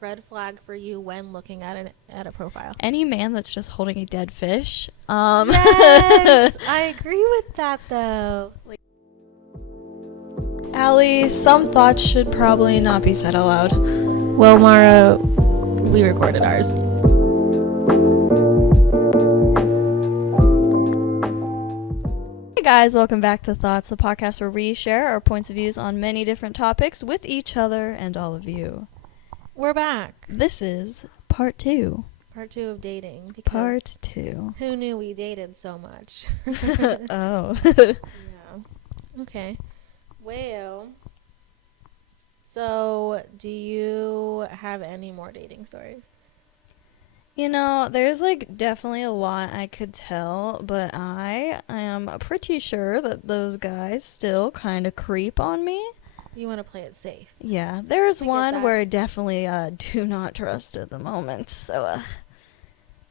red flag for you when looking at a profile? Any man that's just holding a dead fish. Yes, I agree with that though. Like, Allie, some thoughts should probably not be said aloud. well, Mara, we recorded ours. Hey guys, welcome back to Thoughts, the podcast where we share our points of views on many different topics with each other and all of you. We're back. This is part 2. Part 2 of dating. Because Part 2. who knew we dated so much? Oh. Yeah. Okay. Well, so do you have any more dating stories? You know, there's like definitely a lot I could tell, but I am pretty sure that those guys still kind of creep on me. You want to play it safe. Yeah, there's I get one that. where I definitely do not trust at the moment, so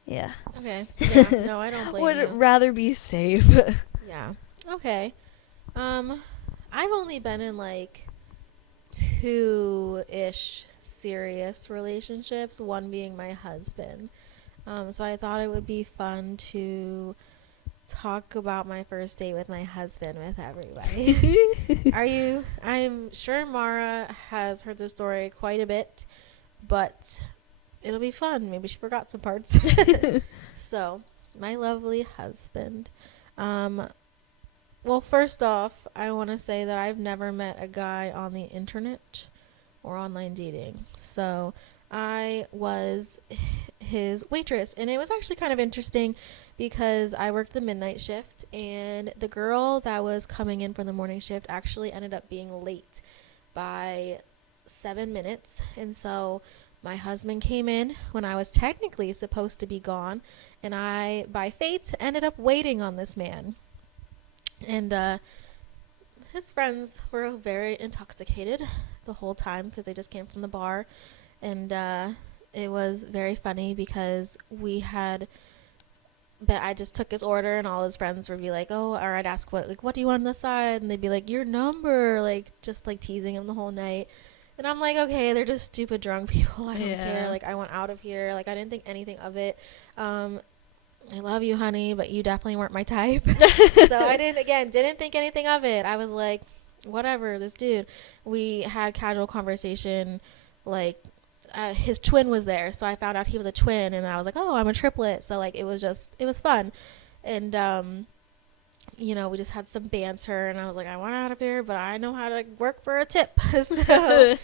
yeah. Okay. Yeah. No, I don't blame Would you. rather be safe. Yeah. Okay. I've only been in like 2-ish serious relationships, one being my husband. So I thought it would be fun to talk about my first date with my husband with everybody. I'm sure Mara has heard this story quite a bit, but it'll be fun. Maybe she forgot some parts. So, my lovely husband. Well, first off, I want to say that I've never met a guy on the internet or online dating. So, I was his waitress, and it was actually kind of interesting because I worked the midnight shift, and the girl that was coming in for the morning shift actually ended up being late by 7 minutes. And so my husband came in when I was technically supposed to be gone, and I, by fate, ended up waiting on this man. And his friends were very intoxicated the whole time because they just came from the bar. And it was very funny because I just took his order, and all his friends would be like, oh, or I'd ask what do you want on the side? And they'd be like, your number, like just like teasing him the whole night. And I'm like, okay, they're just stupid drunk people. I don't care. Like, I want out of here. Like, I didn't think anything of it. I love you, honey, but you definitely weren't my type. So I didn't think anything of it. I was like, whatever, this dude. We had casual conversation, like, his twin was there, so I found out he was a twin, and I was like, oh, I'm a triplet. So like it was fun. And we just had some banter, and I was like, I want out of here, but I know how to work for a tip. So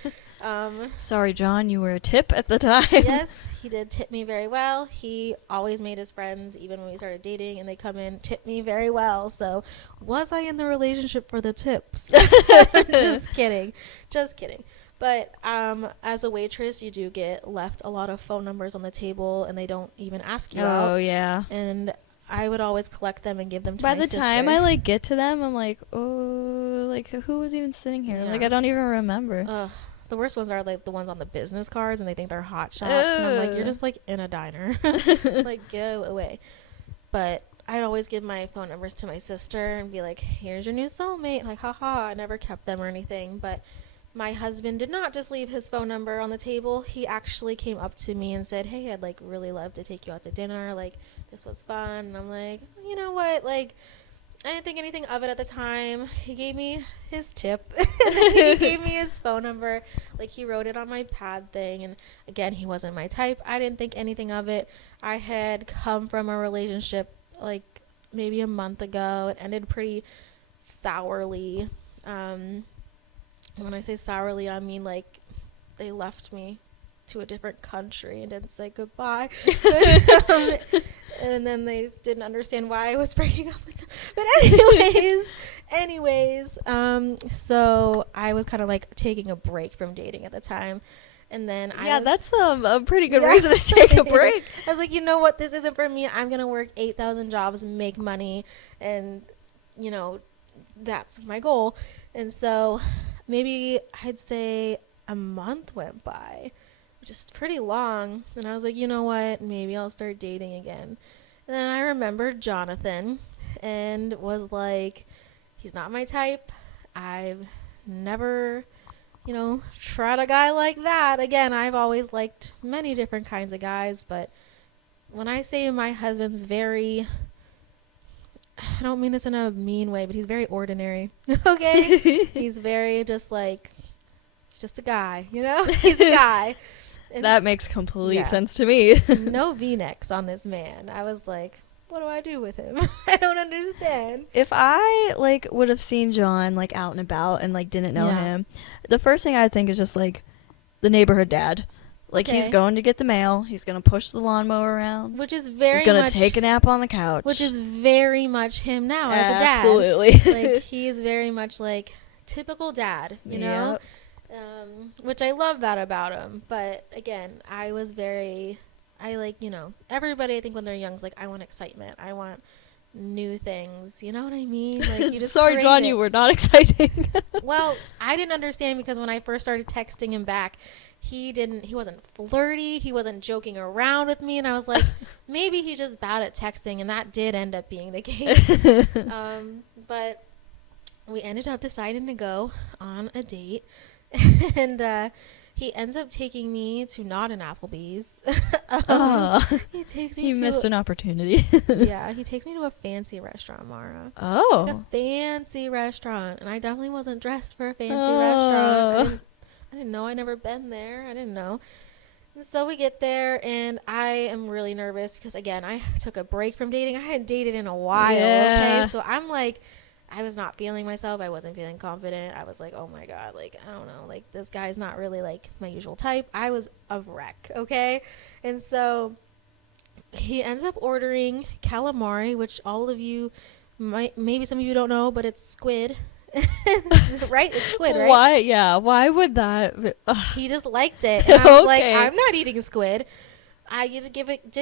Sorry, John, you were a tip at the time. yes, he did tip me very well. He always made his friends, even when we started dating, and they come in, tip me very well. So was I in the relationship for the tips? Just kidding. But as a waitress, you do get left a lot of phone numbers on the table, and they don't even ask you out. Oh, yeah. And I would always collect them and give them to By my the sister. time I, like, get to them, I'm like, oh, like, who was even sitting here? Yeah. Like, I don't even remember. The worst ones are, like, the ones on the business cards, and they think they're hot shots. And I'm like, you're just, like, in a diner. Like, go away. But I'd always give my phone numbers to my sister and be like, here's your new soulmate. Like, haha. I never kept them or anything. But my husband did not just leave his phone number on the table. He actually came up to me and said, hey, I'd like really love to take you out to dinner. Like, this was fun. And I'm like, you know what? Like, I didn't think anything of it at the time. He gave me his tip. He gave me his phone number. Like, he wrote it on my pad thing. And again, he wasn't my type. I didn't think anything of it. I had come from a relationship like maybe a month ago. It ended pretty sourly. When I say sourly, I mean like they left me to a different country and didn't say goodbye. And then they just didn't understand why I was breaking up with them. But anyways, so I was kind of like taking a break from dating at the time. And then that's a pretty good reason to take a break. I was like, you know what? This isn't for me. I'm going to work 8,000 jobs, make money, and, that's my goal. And so maybe I'd say a month went by, which is pretty long. And I was like, you know what? Maybe I'll start dating again. And then I remembered Jonathan and was like, he's not my type. I've never try a guy like that. Again, I've always liked many different kinds of guys, but when I say my husband's very, I don't mean this in a mean way, but he's very ordinary. Okay? He's very just like, he's just a guy, He's a guy. That makes complete sense to me. No V-necks on this man. I was like, what do I do with him? I don't understand. If I like would have seen John like out and about and like didn't know him, the first thing I'd think is just like the neighborhood dad. Like he's going to get the mail, he's gonna push the lawnmower around, which is very he's gonna take a nap on the couch, which is very much him now as a dad. Absolutely. Like he is very much like typical dad, know. Which I love that about him. But again, I like, everybody I think when they're young is like, I want excitement. I want new things. You know what I mean? Like you just Sorry, John, you were not exciting. Well, I didn't understand because when I first started texting him back, he wasn't flirty. He wasn't joking around with me. And I was like, maybe he's just bad at texting. And that did end up being the case. But we ended up deciding to go on a date. And he ends up taking me to not an Applebee's. He takes me you missed an opportunity. Yeah, he takes me to a fancy restaurant, Mara. Oh. Like a fancy restaurant. And I definitely wasn't dressed for a fancy restaurant. I didn't know. I'd never been there. I didn't know. And so we get there, and I am really nervous because, again, I took a break from dating. I hadn't dated in a while, okay? So I'm like, I was not feeling myself. I wasn't feeling confident. I was like, oh, my God, like, I don't know. Like, this guy's not really, like, my usual type. I was a wreck, okay? And so he ends up ordering calamari, which all of you maybe some of you don't know, but it's squid. Right? It's squid, right? Why? Yeah. Why would that? He just liked it. And I was like, I'm not eating squid. I did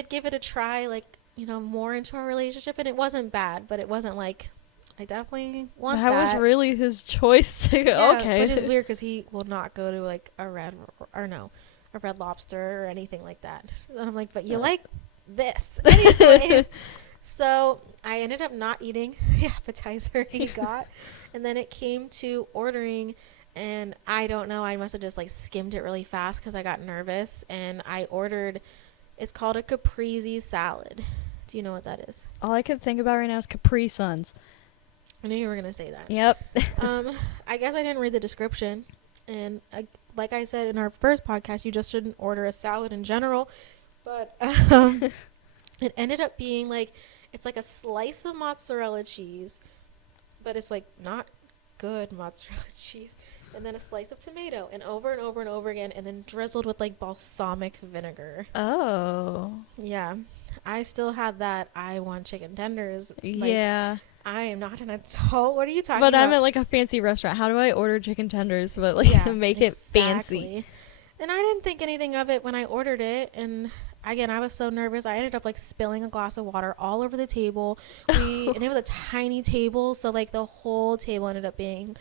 give it a try, like, more into our relationship, and it wasn't bad, but it wasn't like, I definitely want that. That was really his choice to go. Okay. Which is weird because he will not go to like a Red Lobster or anything like that. And I'm like, but you like this. Anyways, so I ended up not eating the appetizer he got. And then it came to ordering, and I don't know, I must have just like skimmed it really fast because I got nervous. And I ordered, it's called a caprese salad. Do you know what that is? All I can think about right now is Capri Suns. I knew you were going to say that. Yep. I guess I didn't read the description. And like I said in our first podcast, you just shouldn't order a salad in general. But it ended up being like, it's like a slice of mozzarella cheese, but it's like not good mozzarella cheese. And then a slice of tomato, and over and over and over again, and then drizzled with like balsamic vinegar. Oh. Yeah. I still had that. I want chicken tenders. Yeah. I am not an adult. What are you talking about? But I'm at like a fancy restaurant. How do I order chicken tenders but like make it fancy? And I didn't think anything of it when I ordered it. And again, I was so nervous. I ended up like spilling a glass of water all over the table. And it was a tiny table, so like the whole table ended up being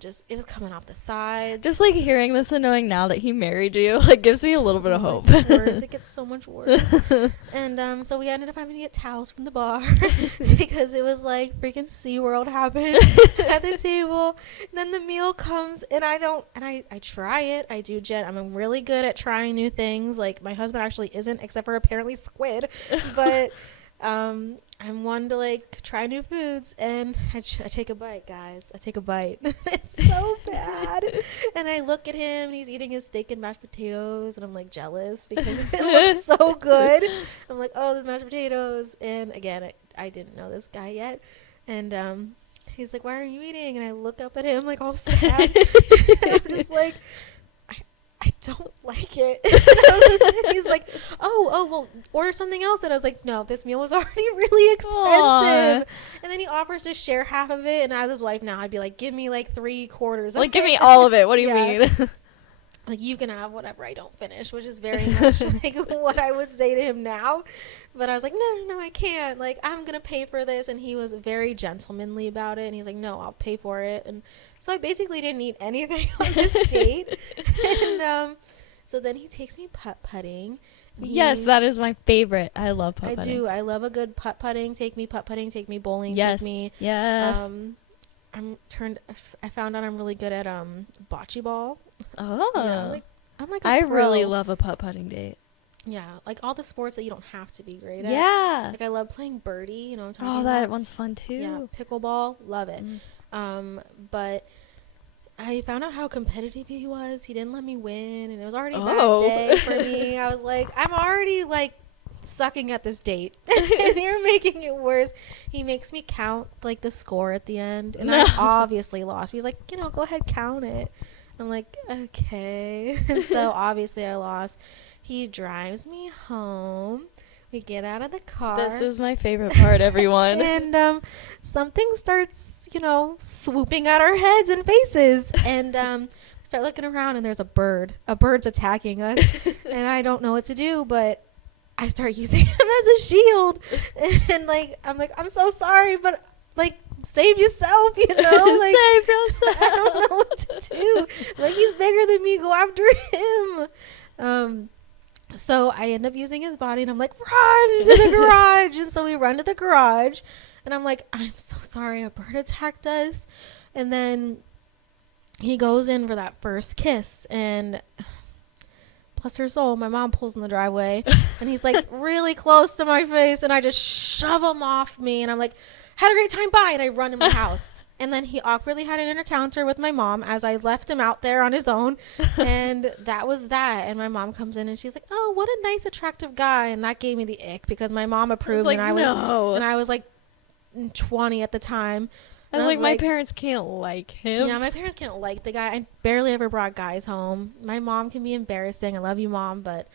just, it was coming off the side. Just like hearing this and knowing now that he married you, like gives me a little bit of hope. Worse. It gets so much worse. And so we ended up having to get towels from the bar because it was like freaking SeaWorld happened at the table. And then the meal comes, and I try it. I do I'm really good at trying new things. Like my husband actually isn't, except for apparently squid. But I'm one to like try new foods, and I take a bite, guys. I take a bite. It's so bad. And I look at him, and he's eating his steak and mashed potatoes, and I'm like jealous because it looks so good. I'm like, oh, there's mashed potatoes. And again, I didn't know this guy yet. And he's like, why are you eating? And I look up at him like all sad. I'm just like, I don't like it. He's like, oh, well, order something else. And I was like, no, this meal was already really expensive. Aww. And then he offers to share half of it. And as his wife now, I'd be like, give me like 3/4. Like, give me all of it. What do you mean? Like, you can have whatever I don't finish, which is very much like what I would say to him now. But I was like, no, I can't. Like, I'm going to pay for this. And he was very gentlemanly about it. And he's like, no, I'll pay for it. And so I basically didn't eat anything on this date. And so then he takes me putt-putting. Yes, that is my favorite. I love putt-putting. I do. I love a good putt-putting. Take me putt-putting. Take me bowling. Yes. Take me. Yes. I found out I'm really good at bocce ball. Oh. Yeah, I'm like a I pro. really love a putt-putting date. Yeah, like all the sports that you don't have to be great at. Yeah. Like I love playing birdie, you know what I'm Oh, talking that about? one's fun too. Yeah, pickleball, love it. But I found out how competitive he was. He didn't let me win, and it was already a bad day for me. I was like, I'm already like sucking at this date, and you're making it worse. He makes me count like the score at the end, and I obviously lost. He's like, go ahead, count it. I'm like, okay. And so obviously I lost. He drives me home. We get out of the car. This is my favorite part, everyone. And something starts, swooping at our heads and faces. And we start looking around, and there's a bird. A bird's attacking us. And I don't know what to do, but I start using him as a shield. And, I'm like, I'm so sorry, but, save yourself, Like, Save yourself. I don't know what to do. Like, he's bigger than me. Go after him. So I end up using his body, and I'm like, run to the garage. And so we run to the garage, and I'm like, I'm so sorry, a bird attacked us. And then he goes in for that first kiss, and bless her soul, my mom pulls in the driveway, and he's like really close to my face, and I just shove him off me, and I'm like, had a great time, bye, and I run in my house. And then he awkwardly had an encounter with my mom as I left him out there on his own. And that was that. And my mom comes in, and she's like, oh, what a nice, attractive guy. And that gave me the ick because my mom approved. Like, and I was like 20 at the time. I was like, my parents can't like him. Yeah, my parents can't like the guy. I barely ever brought guys home. My mom can be embarrassing. I love you, Mom. But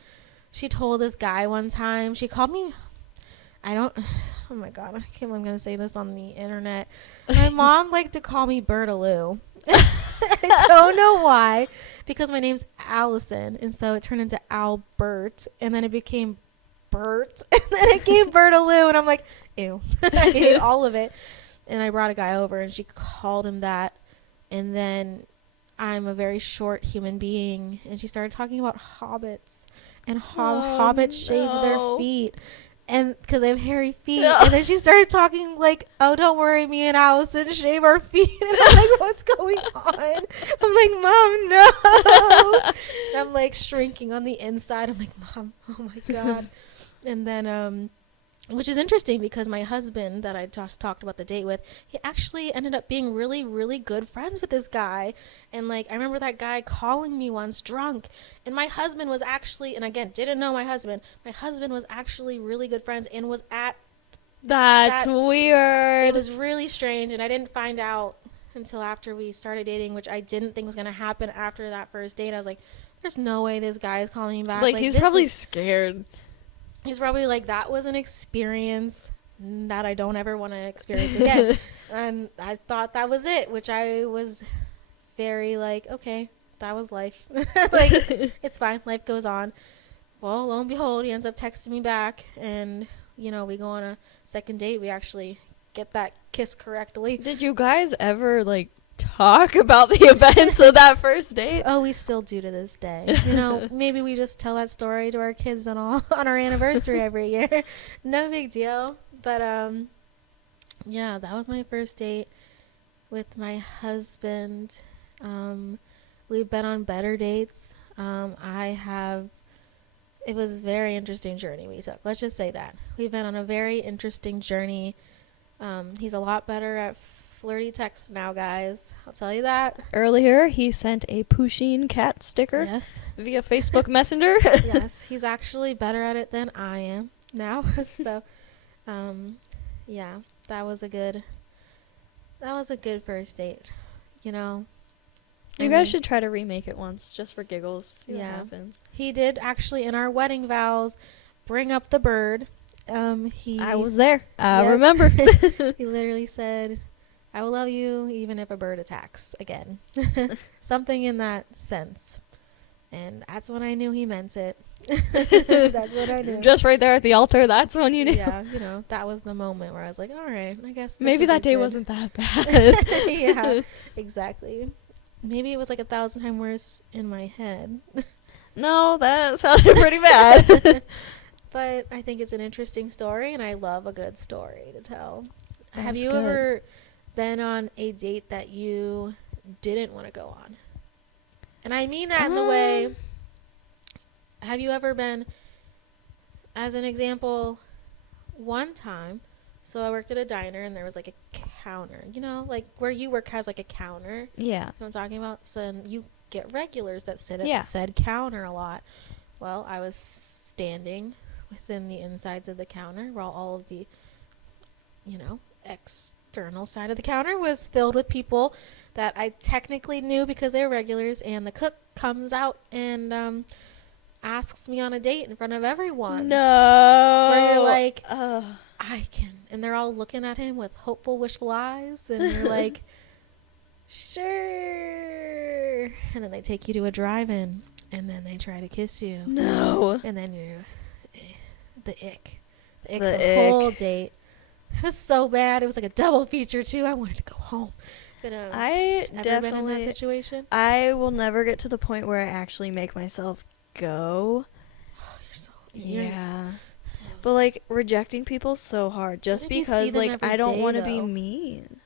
she told this guy one time, she called me, oh my God, I can't believe I'm going to say this on the internet. My mom liked to call me Bertaloo. I don't know why, because my name's Allison, and so it turned into Albert, and then it became Bert, and then it came Bertaloo, and I'm like, ew. I hate all of it. And I brought a guy over, and she called him that, and then I'm a very short human being, and she started talking about hobbits, and hobbits shave their feet. And because they have hairy feet. No. And then she started talking like, oh, don't worry, me and Allison shave our feet. And I'm like, what's going on? I'm like, Mom, no. And I'm like shrinking on the inside. I'm like, Mom, oh my God. And then, which is interesting because my husband that I just talked about the date with, he actually ended up being really, really good friends with this guy. And I remember that guy calling me once drunk, and my husband was actually, and again, didn't know my husband was actually really good friends and was at That's weird. It was really strange, and I didn't find out until after we started dating, which I didn't think was going to happen after that first date. I was like, there's no way this guy is calling me back. He's probably scared. He's probably like, that was an experience that I don't ever want to experience again. And I thought that was it, which I was very okay, that was life. It's fine. Life goes on. Well, lo and behold, he ends up texting me back, and, we go on a second date. We actually get that kiss correctly. Did you guys ever, talk about the events of that first date? Oh, we still do to this day. Maybe we just tell that story to our kids and all on our anniversary every year. No big deal. But yeah, that was my first date with my husband. We've been on better dates. It was a very interesting journey we took. Let's just say that. We've been on a very interesting journey. He's a lot better at flirty texts now, guys. I'll tell you that. Earlier, he sent a Pusheen cat sticker. Yes. Via Facebook Messenger. Yes, he's actually better at it than I am now. So, yeah, that was a good first date. You guys should try to remake it once, just for giggles. See what happens. He did actually, in our wedding vows, bring up the bird. I was there. I remember. He literally said, I will love you even if a bird attacks again. Something in that sense. And that's when I knew he meant it. That's what I knew. Just right there at the altar, that's when you knew. Yeah, that was the moment where I was like, all right, I guess this maybe that day wasn't that bad. Yeah, exactly. Maybe it was 1,000 times worse in my head. No, that sounded pretty bad. But I think it's an interesting story, and I love a good story to tell. That's Have you good. ever been on a date that you didn't want to go on? And I mean that in the way, have you ever been, as an example, one time, so I worked at a diner and there was like a counter, you know, like where you work has like a counter. Yeah. You know what I'm talking about? So then you get regulars that sit Yeah. at said counter a lot. Well, I was standing within the insides of the counter while all of the, you know, external side of the counter was filled with people that I technically knew because they were regulars, and the cook comes out and asks me on a date in front of everyone. No. Where you're like, I can. And they're all looking at him with hopeful, wishful eyes. And you're like, sure. And then they take you to a drive-in. And then they try to kiss you. No. And then you're the ick. The whole ick. date. It was so bad. It was like a double feature, too. I wanted to go home. But, I ever definitely been in that situation? I will never get to the point where I actually make myself go. Oh, Yeah. But like rejecting people's so hard just What if you see because them like every I don't day, want to be though? mean.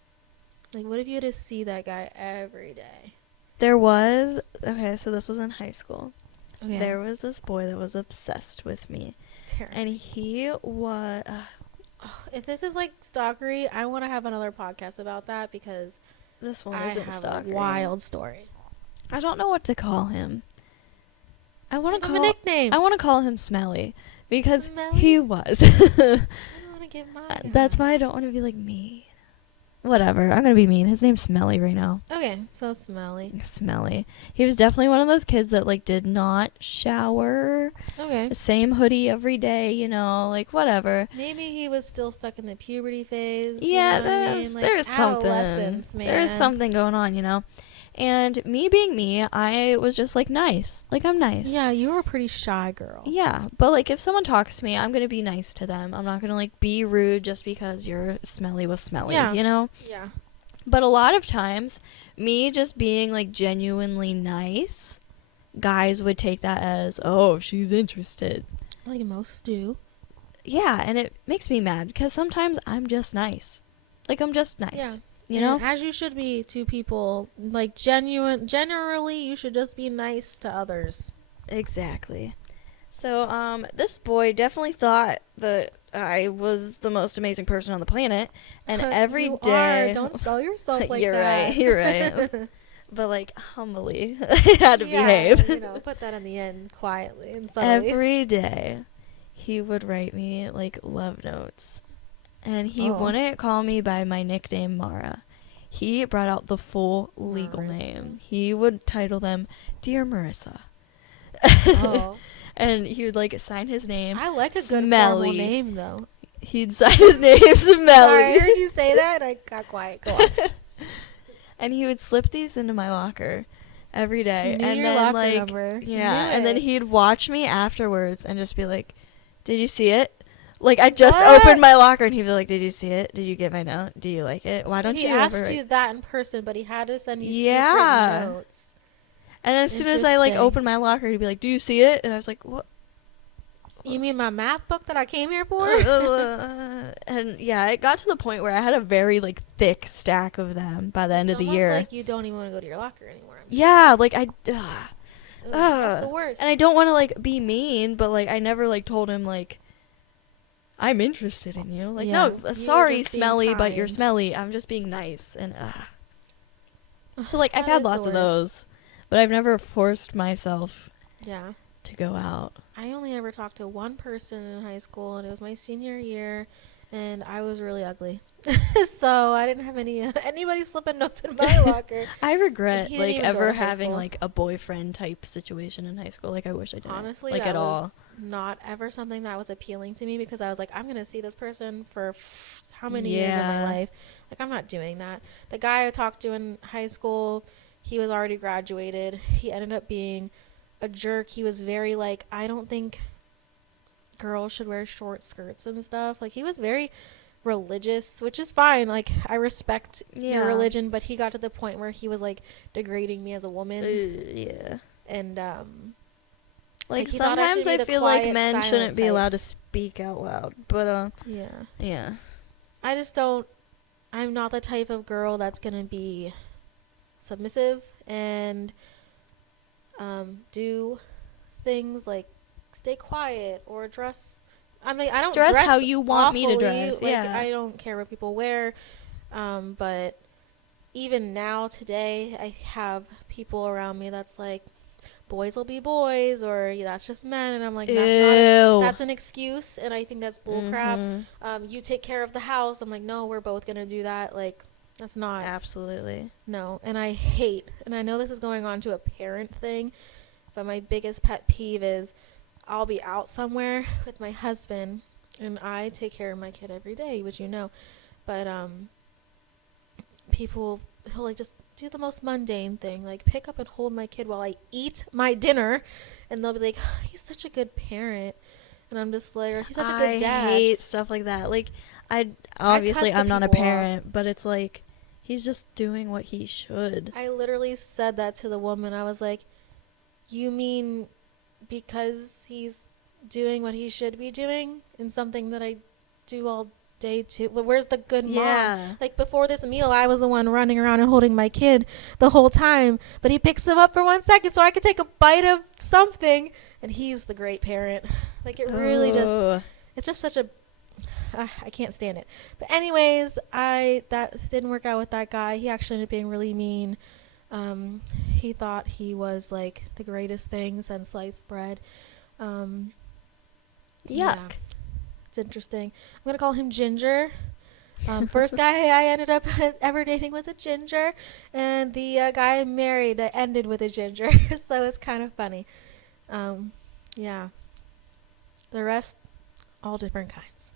Like, what if you had to see that guy every day? There was so this was in high school. Okay. There was this boy that was obsessed with me. Terrible. And he was If this is like stalkery, I want to have another podcast about that because this one I isn't have stalker. a wild story. I don't know what to call him. I want to Give him call a nickname. I want to call him Smelly because Smelly? he was. I don't want to get mine. That's why I don't want to be like mean. Whatever. I'm going to be mean. His name's Smelly right now. Okay, so smelly. Smelly. He was definitely one of those kids that like did not shower. Okay. Same hoodie every day, you know, like whatever. Maybe he was still stuck in the puberty phase. Yeah, you know what I mean? Like, there's something. adolescence, man. There's something going on, you know. And me being me, I was just like nice. Like I'm nice. Yeah, you were a pretty shy girl. Yeah, but like if someone talks to me, I'm going to be nice to them. I'm not going to like be rude just because you're smelly was smelly, Yeah. you know? Yeah. But a lot of times, me just being like genuinely nice, guys would take that as, oh, she's interested. Like most do. Yeah, and it makes me mad because sometimes I'm just nice. Like I'm just nice. Yeah. You And know? as you should be to people. Like generally, you should just be nice to others. Exactly. So, this boy definitely thought that I was the most amazing person on the planet, and every You day. are. Don't sell yourself like You're that. right. You're right. But like humbly, I had to behave. You know, put that in the end quietly and subtly. Every day, he would write me like love notes, and he Oh. wouldn't call me by my nickname Mara. He brought out the full legal Marissa. name. He would title them "Dear Marissa." Oh. And he would like sign his name. I like a good formal Smelly. name though. He'd sign his name Smelly. Sorry, I heard you say that. I got quiet. Go on. And he would slip these into my locker every day. Knew and your then locker like number. yeah, Knew and then it. he'd watch me afterwards and just be like, "Did you see it?" Like I just What? opened my locker and he'd be like, "Did you see it? Did you get my note? Do you like it? Why don't he you asked ever?" you that in person, but he had to send you Yeah. secret notes. And as soon as I like Interesting. opened my locker, he'd be like, "Do you see it?" And I was like, "What?" You mean my math book that I came here for? And yeah, it got to the point where I had a very like thick stack of them by the end of the Almost year. like you don't even want to go to your locker anymore. Yeah, like I. Ugh, that's the worst. And I don't want to like be mean, but like I never like told him like I'm interested in you. Like Yeah, no, you were sorry, just being smelly, but you're kind. smelly. I'm just being nice and So like I've That had is the lots of worst. those, but I've never forced myself Yeah. to go out. I only ever talked to one person in high school, and it was my senior year, and I was really ugly. So I didn't have anybody slipping notes in my locker. I regret he didn't like even go ever to high having school. like a boyfriend type situation in high school. Like I wish I didn't. Honestly, like that at all. was not ever something that was appealing to me because I was like, I'm gonna see this person for how many years of my Yeah. life? Like, I'm not doing that. The guy I talked to in high school, he was already graduated. He ended up being a jerk. He was very like, I don't think girls should wear short skirts and stuff. Like, he was very religious, which is fine. Like, I respect Yeah. your religion, but he got to the point where he was like degrading me as a woman. Yeah. And Like he thought I should sometimes be I the feel like quiet, men silent shouldn't be type. allowed to speak out loud. But yeah. yeah. I just don't. I'm not the type of girl that's gonna be submissive, and do things like stay quiet or dress. I mean, I don't Dress dress how you want me to awfully. dress, Like, yeah. I don't care what people wear. But even now today, I have people around me that's like, boys will be boys, or yeah, that's just men, and I'm like, that's an excuse, and I think that's bullcrap. You take care of the house. I'm like, no, we're both gonna do that. Like, that's not. Absolutely. No, and I hate, and I know this is going on to a parent thing, but my biggest pet peeve is I'll be out somewhere with my husband, and I take care of my kid every day, which you know, but people, he'll like just do the most mundane thing, like pick up and hold my kid while I eat my dinner, and they'll be like, oh, he's such a good parent, and I'm just like, or he's such a good dad. I hate stuff like that. Like, I'm not a parent, but it's like, he's just doing what he should. I literally said that to the woman. I was like, you mean because he's doing what he should be doing and something that I do all day too? Well, where's the good mom? Yeah. Like, before this meal, I was the one running around and holding my kid the whole time, but he picks him up for 1 second so I could take a bite of something, and he's the great parent. Like, it really it's just such a, I can't stand it. But anyways, that didn't work out with that guy. He actually ended up being really mean. He thought he was like the greatest thing since sliced bread. Yuck. Yeah. It's interesting. I'm gonna call him Ginger. First guy I ended up ever dating was a ginger, and the guy I married ended with a ginger. So it's kind of funny. Yeah. The rest, all different kinds.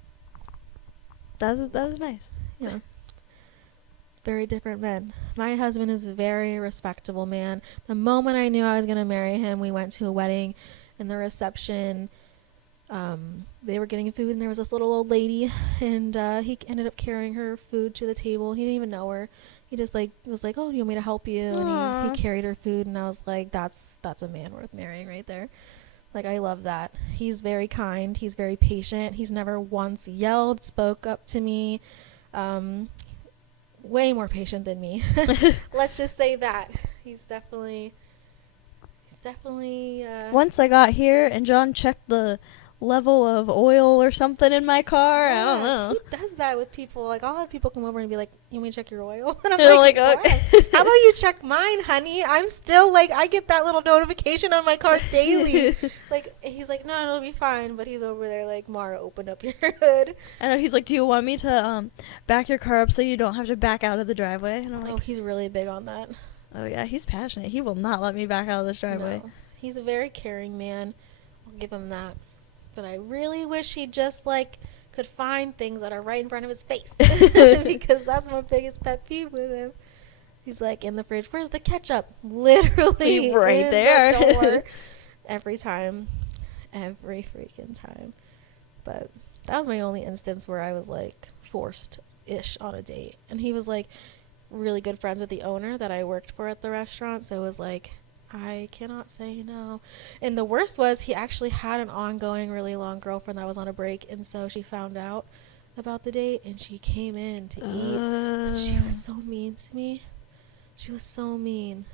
That was nice. Yeah. Very different men. My husband is a very respectable man. The moment I knew I was going to marry him, we went to a wedding, and the reception, they were getting food, and there was this little old lady, and he ended up carrying her food to the table. He didn't even know her. He just like was like, oh, do you want me to help you? Aww. And he carried her food, and I was like, that's a man worth marrying right there. Like, I love that. He's very kind. He's very patient. He's never once yelled, spoke up to me. Way more patient than me. Let's just say that. He's definitely Once I got here and John checked the level of oil or something in my car, I don't know. He does that with people. Like, I'll have people come over and be like, you want me to check your oil? And I'm They're like, like, "Why? How about you check mine, honey? I'm still like, I get that little notification on my car daily." Like, he's like, no, it'll be fine. But he's over there like, Mara, open up your hood. I know, he's like, do you want me to back your car up so you don't have to back out of the driveway? And I'm like, Oh, he's really big on that. oh yeah, he's passionate. He will not let me back out of this driveway. No. He's a very caring man. I'll give him that. But I really wish he just like could find things that are right in front of his face, because that's my biggest pet peeve with him. He's like, in the fridge, where's the ketchup? Literally right in there. the door. Every freaking time. But that was my only instance where I was like forced-ish on a date. And he was like really good friends with the owner that I worked for at the restaurant, so it was like, I cannot say no. And the worst was, he actually had an ongoing really long girlfriend that was on a break, and so she found out about the date and she came in to eat. She was so mean to me. She was so mean.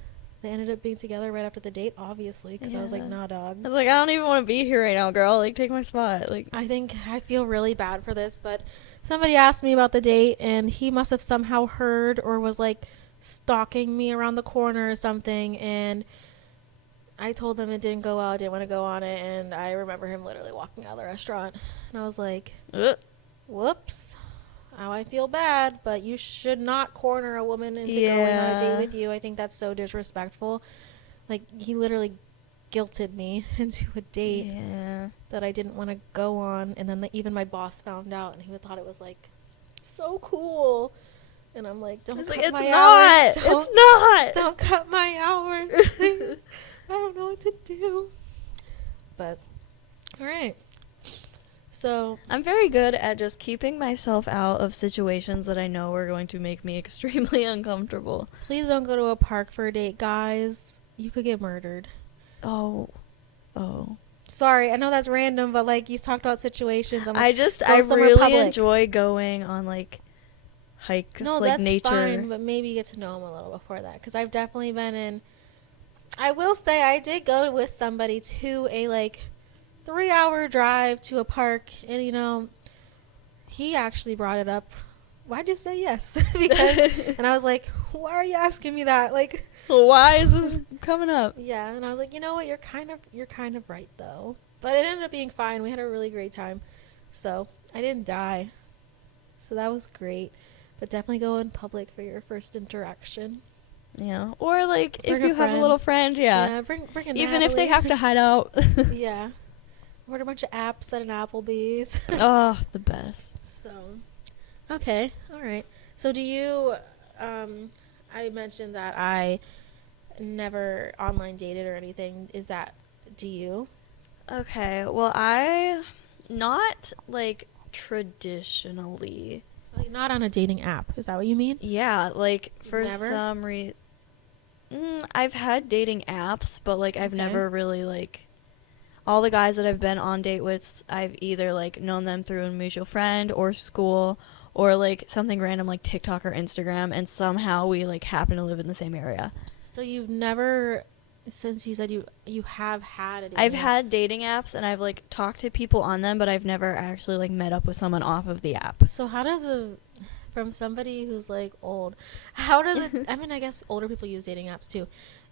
They ended up being together right after the date, obviously, because I was like, nah, dog. I was like, I don't even want to be here right now, girl. Like, take my spot. Like, I feel really bad for this, but somebody asked me about the date, and he must have somehow heard or was like stalking me around the corner or something, and I told him it didn't go well. I didn't want to go on it, and I remember him literally walking out of the restaurant, and I was like, whoops. Now I feel bad, but you should not corner a woman into going on a date with you. I think that's so disrespectful. Like, he literally guilted me into a date that I didn't want to go on, and then even my boss found out, and he thought it was like so cool. And I'm like, don't cut my hours. It's not. Don't cut my hours. I don't know what to do. But, all right. So, I'm very good at just keeping myself out of situations that I know are going to make me extremely uncomfortable. Please don't go to a park for a date, guys. You could get murdered. Oh. Sorry, I know that's random, but like, you talked about situations. I really enjoy going on like hikes, no, like that's nature. fine, but maybe you get to know them a little before that, because I've definitely been in I will say I did go with somebody to a like 3-hour drive to a park, and he actually brought it up. Why'd you say yes? Because, and I was like, why are you asking me that? Like, why is this coming up? Yeah, and I was like, you know what? You're kind of right though. But it ended up being fine. We had a really great time, so I didn't die. So that was great. But definitely go in public for your first interaction. Yeah, or like Bring if a you have a friend. little friend, Yeah, bring a even if they Natalie. have to hide out. Yeah, order a bunch of apps at an Applebee's. Oh, the best. So, okay, all right. So do you? I mentioned that I never online dated or anything. Do you? Okay, well, I not like traditionally. Like not on a dating app. Is that what you mean? Yeah, like for Never? some reason, I've had dating apps, but like I've Okay. never really like. All the guys that I've been on date with, I've either like known them through a mutual friend or school or like something random like TikTok or Instagram, and somehow we like happen to live in the same area. So you've never, since you said you have had a dating I've app. had dating apps and I've like talked to people on them, but I've never actually like met up with someone off of the app. So how does from somebody who's like old, how does it, I mean, I guess older people use dating apps too,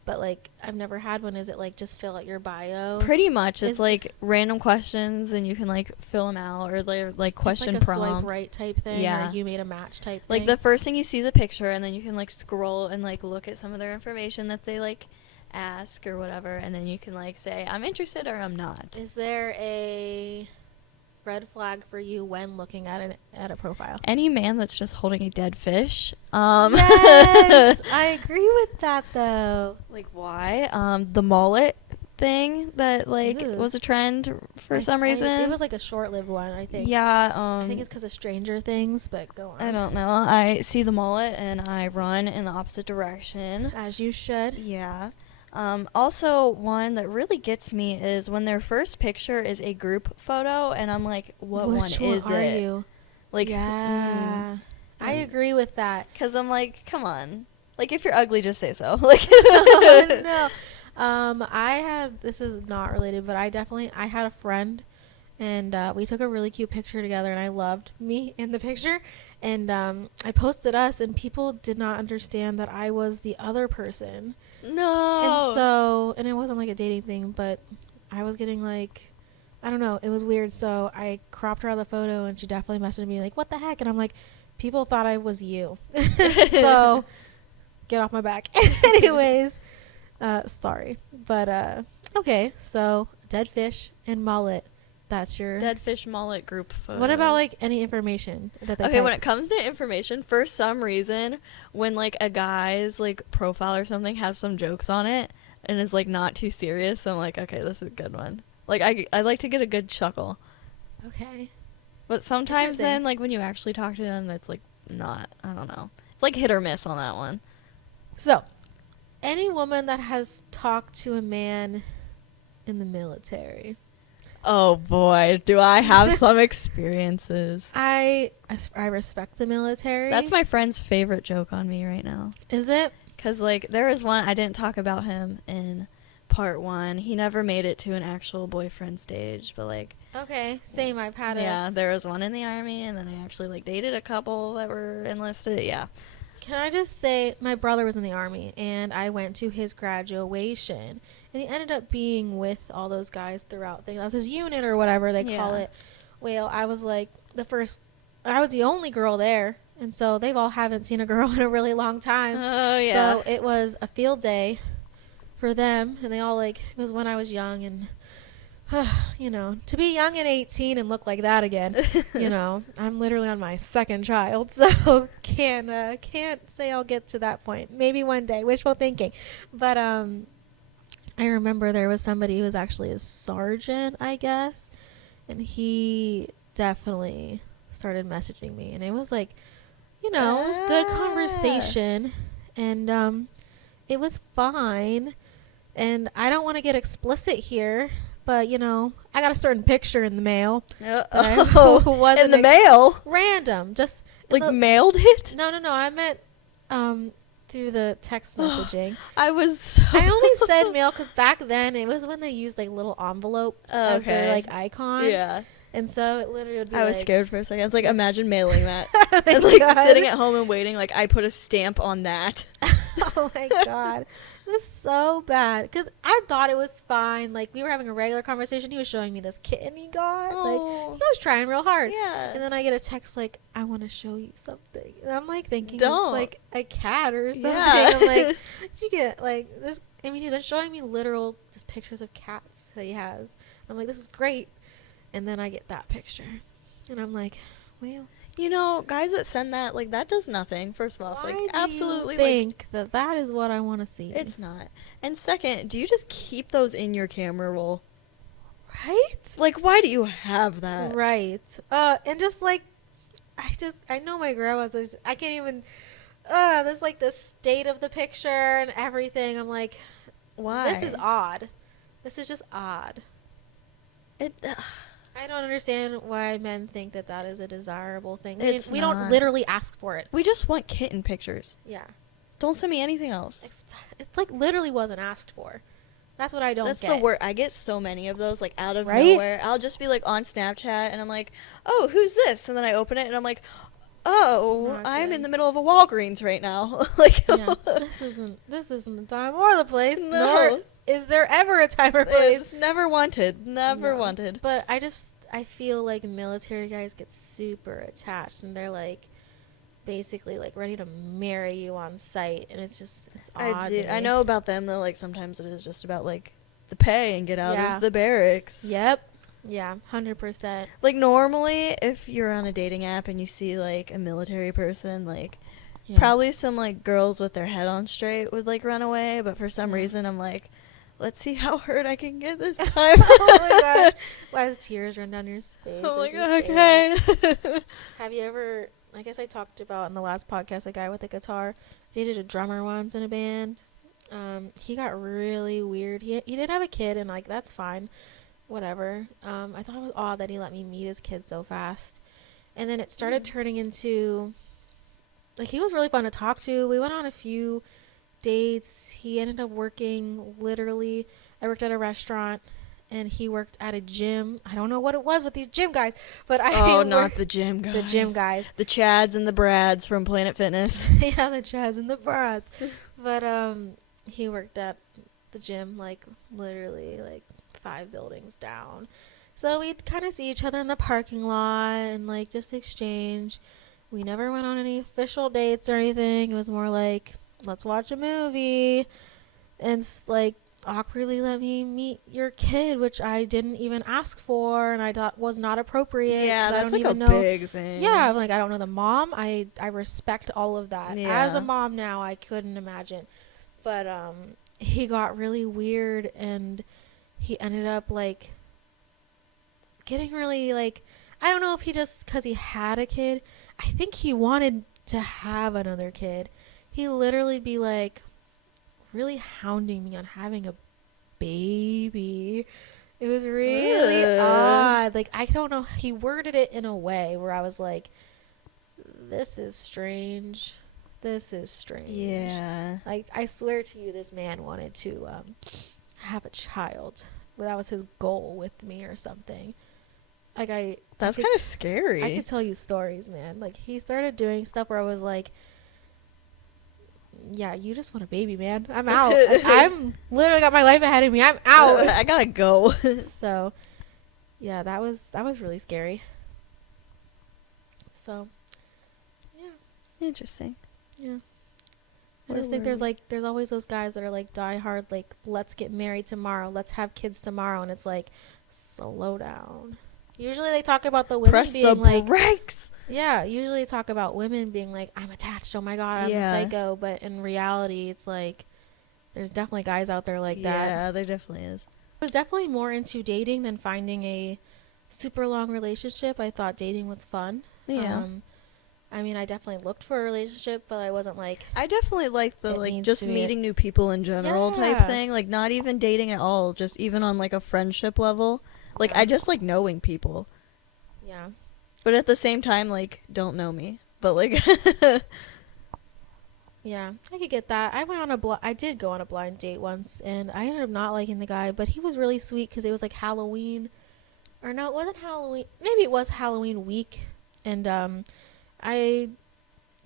but like I've never had one. Is it like just fill out your bio? Pretty much, it's Is- like random questions and you can like fill them out, or they're like question it's like a prompts. swipe right type thing, Yeah. or you made a match type Like thing. the first thing you see is a picture, and then you can like scroll and like look at some of their information that they like ask or whatever, and then you can like say I'm interested or I'm not. Is there a red flag for you when looking at a profile? Any man that's just holding a dead fish. Yes, I agree with that though. Like why? The mullet thing that like Ooh. was a trend for some reason. It was like a short-lived one, I think. Yeah. I think it's because of Stranger Things, but go on. I don't know. I see the mullet and I run in the opposite direction. As you should. Yeah. Also, one that really gets me is when their first picture is a group photo, and I'm like, what Which one is are it? you? Like, Yeah. I agree with that. Because I'm like, come on. Like, if you're ugly, just say so. Like, No. This is not related, but I had a friend, and we took a really cute picture together, and I loved me in the picture, and I posted us, and people did not understand that I was the other person. No. And it wasn't like a dating thing, but I was getting like, I don't know, it was weird. So I cropped her out of the photo, and she definitely messaged me like, what the heck? And I'm like, people thought I was you. So get off my back. Anyways, sorry. But okay, so dead fish and mullet. That's your Dead fish mullet group photos. What about like any information that they Okay, type? when it comes to information, for some reason, when like a guy's like profile or something has some jokes on it and is like not too serious, I'm like, okay, this is a good one. Like I like to get a good chuckle. Okay. But sometimes Interesting. then like when you actually talk to them, it's like not, I don't know. It's like hit or miss on that one. So, any woman that has talked to a man in the military. Oh boy, do I have some experiences. I respect the military. That's my friend's favorite joke on me right now. Is it? Because, like, there was one, I didn't talk about him in part one. He never made it to an actual boyfriend stage, but, like... Okay, same. I've had it. Yeah, there was one in the Army, and then I actually, like, dated a couple that were enlisted, yeah. Can I just say, my brother was in the Army, and I went to his graduation, and he ended up being with all those guys throughout. That was his unit or whatever they call Yeah. it. Well, I was like I was the only girl there, and so they've all haven't seen a girl in a really long time. Oh, yeah. So it was a field day for them, and they all like, it was when I was young, and to be young at 18 and look like that again, I'm literally on my second child, so can't say I'll get to that point. Maybe one day, wishful thinking. But I remember there was somebody who was actually a sergeant, I guess, and he definitely started messaging me, and it was like, it was good conversation, and it was fine, and I don't want to get explicit here, but I got a certain picture in the mail. Oh, wasn't in the mail? random, just Like, mailed it? No, I meant through the text messaging. I was so I only said mail because back then it was when they used like little envelopes as their like icon. Yeah. And so it literally would be I was like, scared for a second. I was like, imagine mailing that. oh my And like God. sitting at home and waiting, like I put a stamp on that. Oh my God. It was so bad because I thought it was fine. Like we were having a regular conversation. He was showing me this kitten he got. Like Oh. he was trying real hard. Yeah. And then I get a text like, I want to show you something. And I'm like thinking Don't. it's like a cat or something. Yeah. I'm like, did you get like this? I mean, he's been showing me literal just pictures of cats that he has. I'm like, this is great. And then I get that picture. And I'm like, well. You know, guys that send that, like, that does nothing, first of all. Why Like, do absolutely, you think that that is what I want to see? it's not. And second, do you just keep those in your camera roll? right? Like, why do you have that? Right. And just like, I know my grandma's, I can't even, there's like the state of the picture and everything. I'm like, Why? this is odd. This is just odd. It, I don't understand why men think that that is a desirable thing. It's We don't not. literally ask for it. we just want kitten pictures. Yeah. Don't send me anything else. It's like literally wasn't asked for. That's what I don't That's get. the word. I get so many of those, like, out of Right? nowhere. I'll just be, like, on Snapchat, and I'm like, oh, who's this? And then I open it, and I'm like, oh, Not I'm good. in the middle of a Walgreens right now. Like, Yeah. This isn't the time or the place. No. Nor is there ever a time or place. it's never wanted. Never No. wanted. But I feel like military guys get super attached and they're like basically like ready to marry you on sight, and it's odd. I do. to I me. know about them, though, like, sometimes it is just about, like, the pay and get out Yeah. of the barracks. Yep. Yeah, 100%. Like, normally, if you're on a dating app and you see, like, a military person, like, Yeah. probably some, like, girls with their head on straight would, like, run away, but for some Yeah. reason, I'm like, let's see how hurt I can get this time. Oh my God. Why does tears run down your face? I'm like, as you say that? okay. Have you ever, I guess I talked about in the last podcast, a guy with a guitar dated a drummer once in a band. He got really weird. He did have a kid, and like that's fine, whatever. I thought it was odd that he let me meet his kid so fast, and then it started turning into, like, he was really fun to talk to. We went on a few dates. He ended up working literally. I worked at a restaurant, and he worked at a gym. I don't know what it was with these gym guys, but Oh, not the gym guys. the gym guys. The Chads and the Brads from Planet Fitness. Yeah, the Chaz and the Brats. But he worked at the gym like literally like 5 buildings down. So we'd kind of see each other in the parking lot and like just exchange. We never went on any official dates or anything. It was more like, let's watch a movie, and like awkwardly let me meet your kid, which I didn't even ask for and I thought was not appropriate. Yeah, 'cause I that's don't like a even know. big thing. Yeah, I'm like, I don't know the mom. I respect all of that. As Yeah. a mom now, I couldn't imagine. But he got really weird, and he ended up like getting really like, I don't know if he just, because he had a kid, I think he wanted to have another kid. He literally be like really hounding me on having a baby. It was really Ugh. odd. Like, I don't know. He worded it in a way where I was like, this is strange. This is strange. Yeah. Like, I swear to you, this man wanted to have a child. Well, that was his goal with me or something. Like, That's could kind of s- scary. I could tell you stories, man. Like, he started doing stuff where I was like, yeah, you just want a baby, man. I'm out. Like, I'm literally got my life ahead of me. I'm out. I gotta go. So, yeah, that was really scary. So, yeah, Interesting. yeah. I What just a think word. there's always those guys that are like die hard, like, let's get married tomorrow, let's have kids tomorrow, and it's like, slow down. Usually they talk about the women Press being the like, brakes. yeah, usually they talk about women being like, I'm attached, oh my god, I'm Yeah. a psycho, but in reality, it's like, there's definitely guys out there like that. Yeah, there definitely is. I was definitely more into dating than finding a super long relationship. I thought dating was fun. Yeah. I mean, I definitely looked for a relationship, but I wasn't like, I definitely like the It like needs just to be meeting new people in general type Yeah. thing. Like not even dating at all, just even on like a friendship level. Like I just like knowing people. yeah. But at the same time like don't know me. But like Yeah, I could get that. I did go on a blind date once, and I ended up not liking the guy, but he was really sweet because it was like Halloween, or no, it wasn't Halloween. Maybe it was Halloween week, and I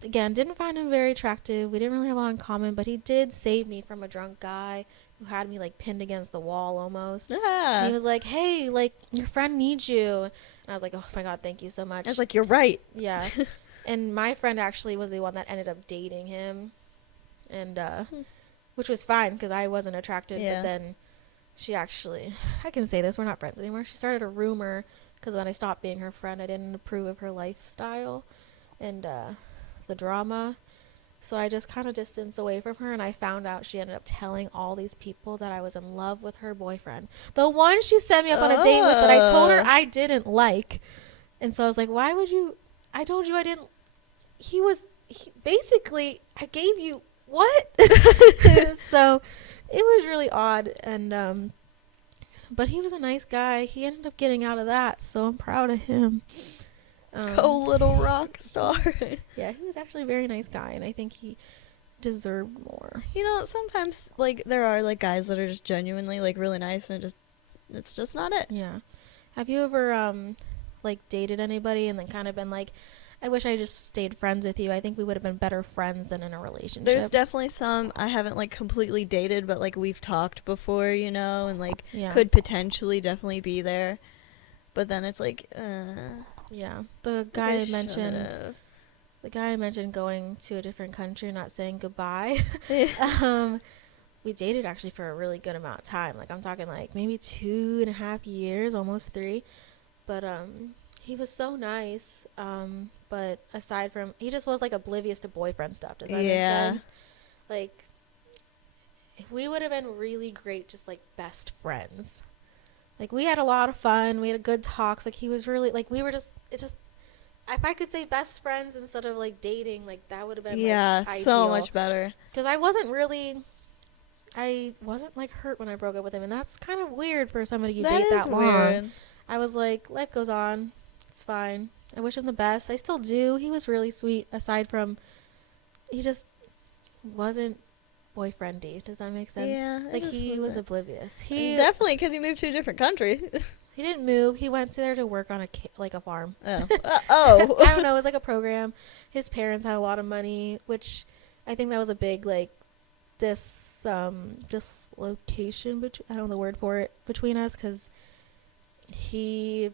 again didn't find him very attractive. We didn't really have a lot in common, but he did save me from a drunk guy who had me like pinned against the wall almost. And he was like, "Hey, like your friend needs you," and I was like, "Oh my god, thank you so much." I was like, you're right. Yeah. And my friend actually was the one that ended up dating him, and which was fine because I wasn't attracted. Yeah. But then she actually, I can say this, we're not friends anymore. She started a rumor because when I stopped being her friend, I didn't approve of her lifestyle and the drama. So I just kind of distanced away from her, and I found out she ended up telling all these people that I was in love with her boyfriend. The one she sent me up on a date with that I told her I didn't like. And so I was like, why would you? I told you I didn't. Basically, I gave you what? So it was really odd. And, but he was a nice guy. He ended up getting out of that, so I'm proud of him. Go little rock star. Yeah, he was actually a very nice guy, and I think he deserved more. You know, sometimes like there are like guys that are just genuinely like really nice, and it's just not it. Yeah. Have you ever like dated anybody and then kind of been like, I wish I just stayed friends with you. I think we would have been better friends than in a relationship. There's definitely some I haven't like completely dated, but like we've talked before, you know, and like could potentially definitely be there. But then it's like, yeah. The guy I mentioned going to a different country, not saying goodbye. We dated actually for a really good amount of time. Like I'm talking like maybe 2.5 years, almost 3. But he was so nice. But aside from, he just was like oblivious to boyfriend stuff. Does that make sense? Like, we would have been really great, just like best friends. Like we had a lot of fun. We had good talks. Like he was really like we were just. It just. If I could say best friends instead of like dating, like that would have been like, so ideal. much better. Because I wasn't like hurt when I broke up with him, and that's kind of weird for somebody you date that long. Weird. I was like, life goes on. It's fine. I wish him the best. I still do. He was really sweet. Aside from, he just wasn't boyfriendy. Does that make sense? Yeah. Like he was oblivious. He definitely because he moved to a different country. He didn't move. He went there to work on a farm. Oh. I don't know. It was like a program. His parents had a lot of money, which I think that was a big like dislocation between, I don't know the word for it, between us, because he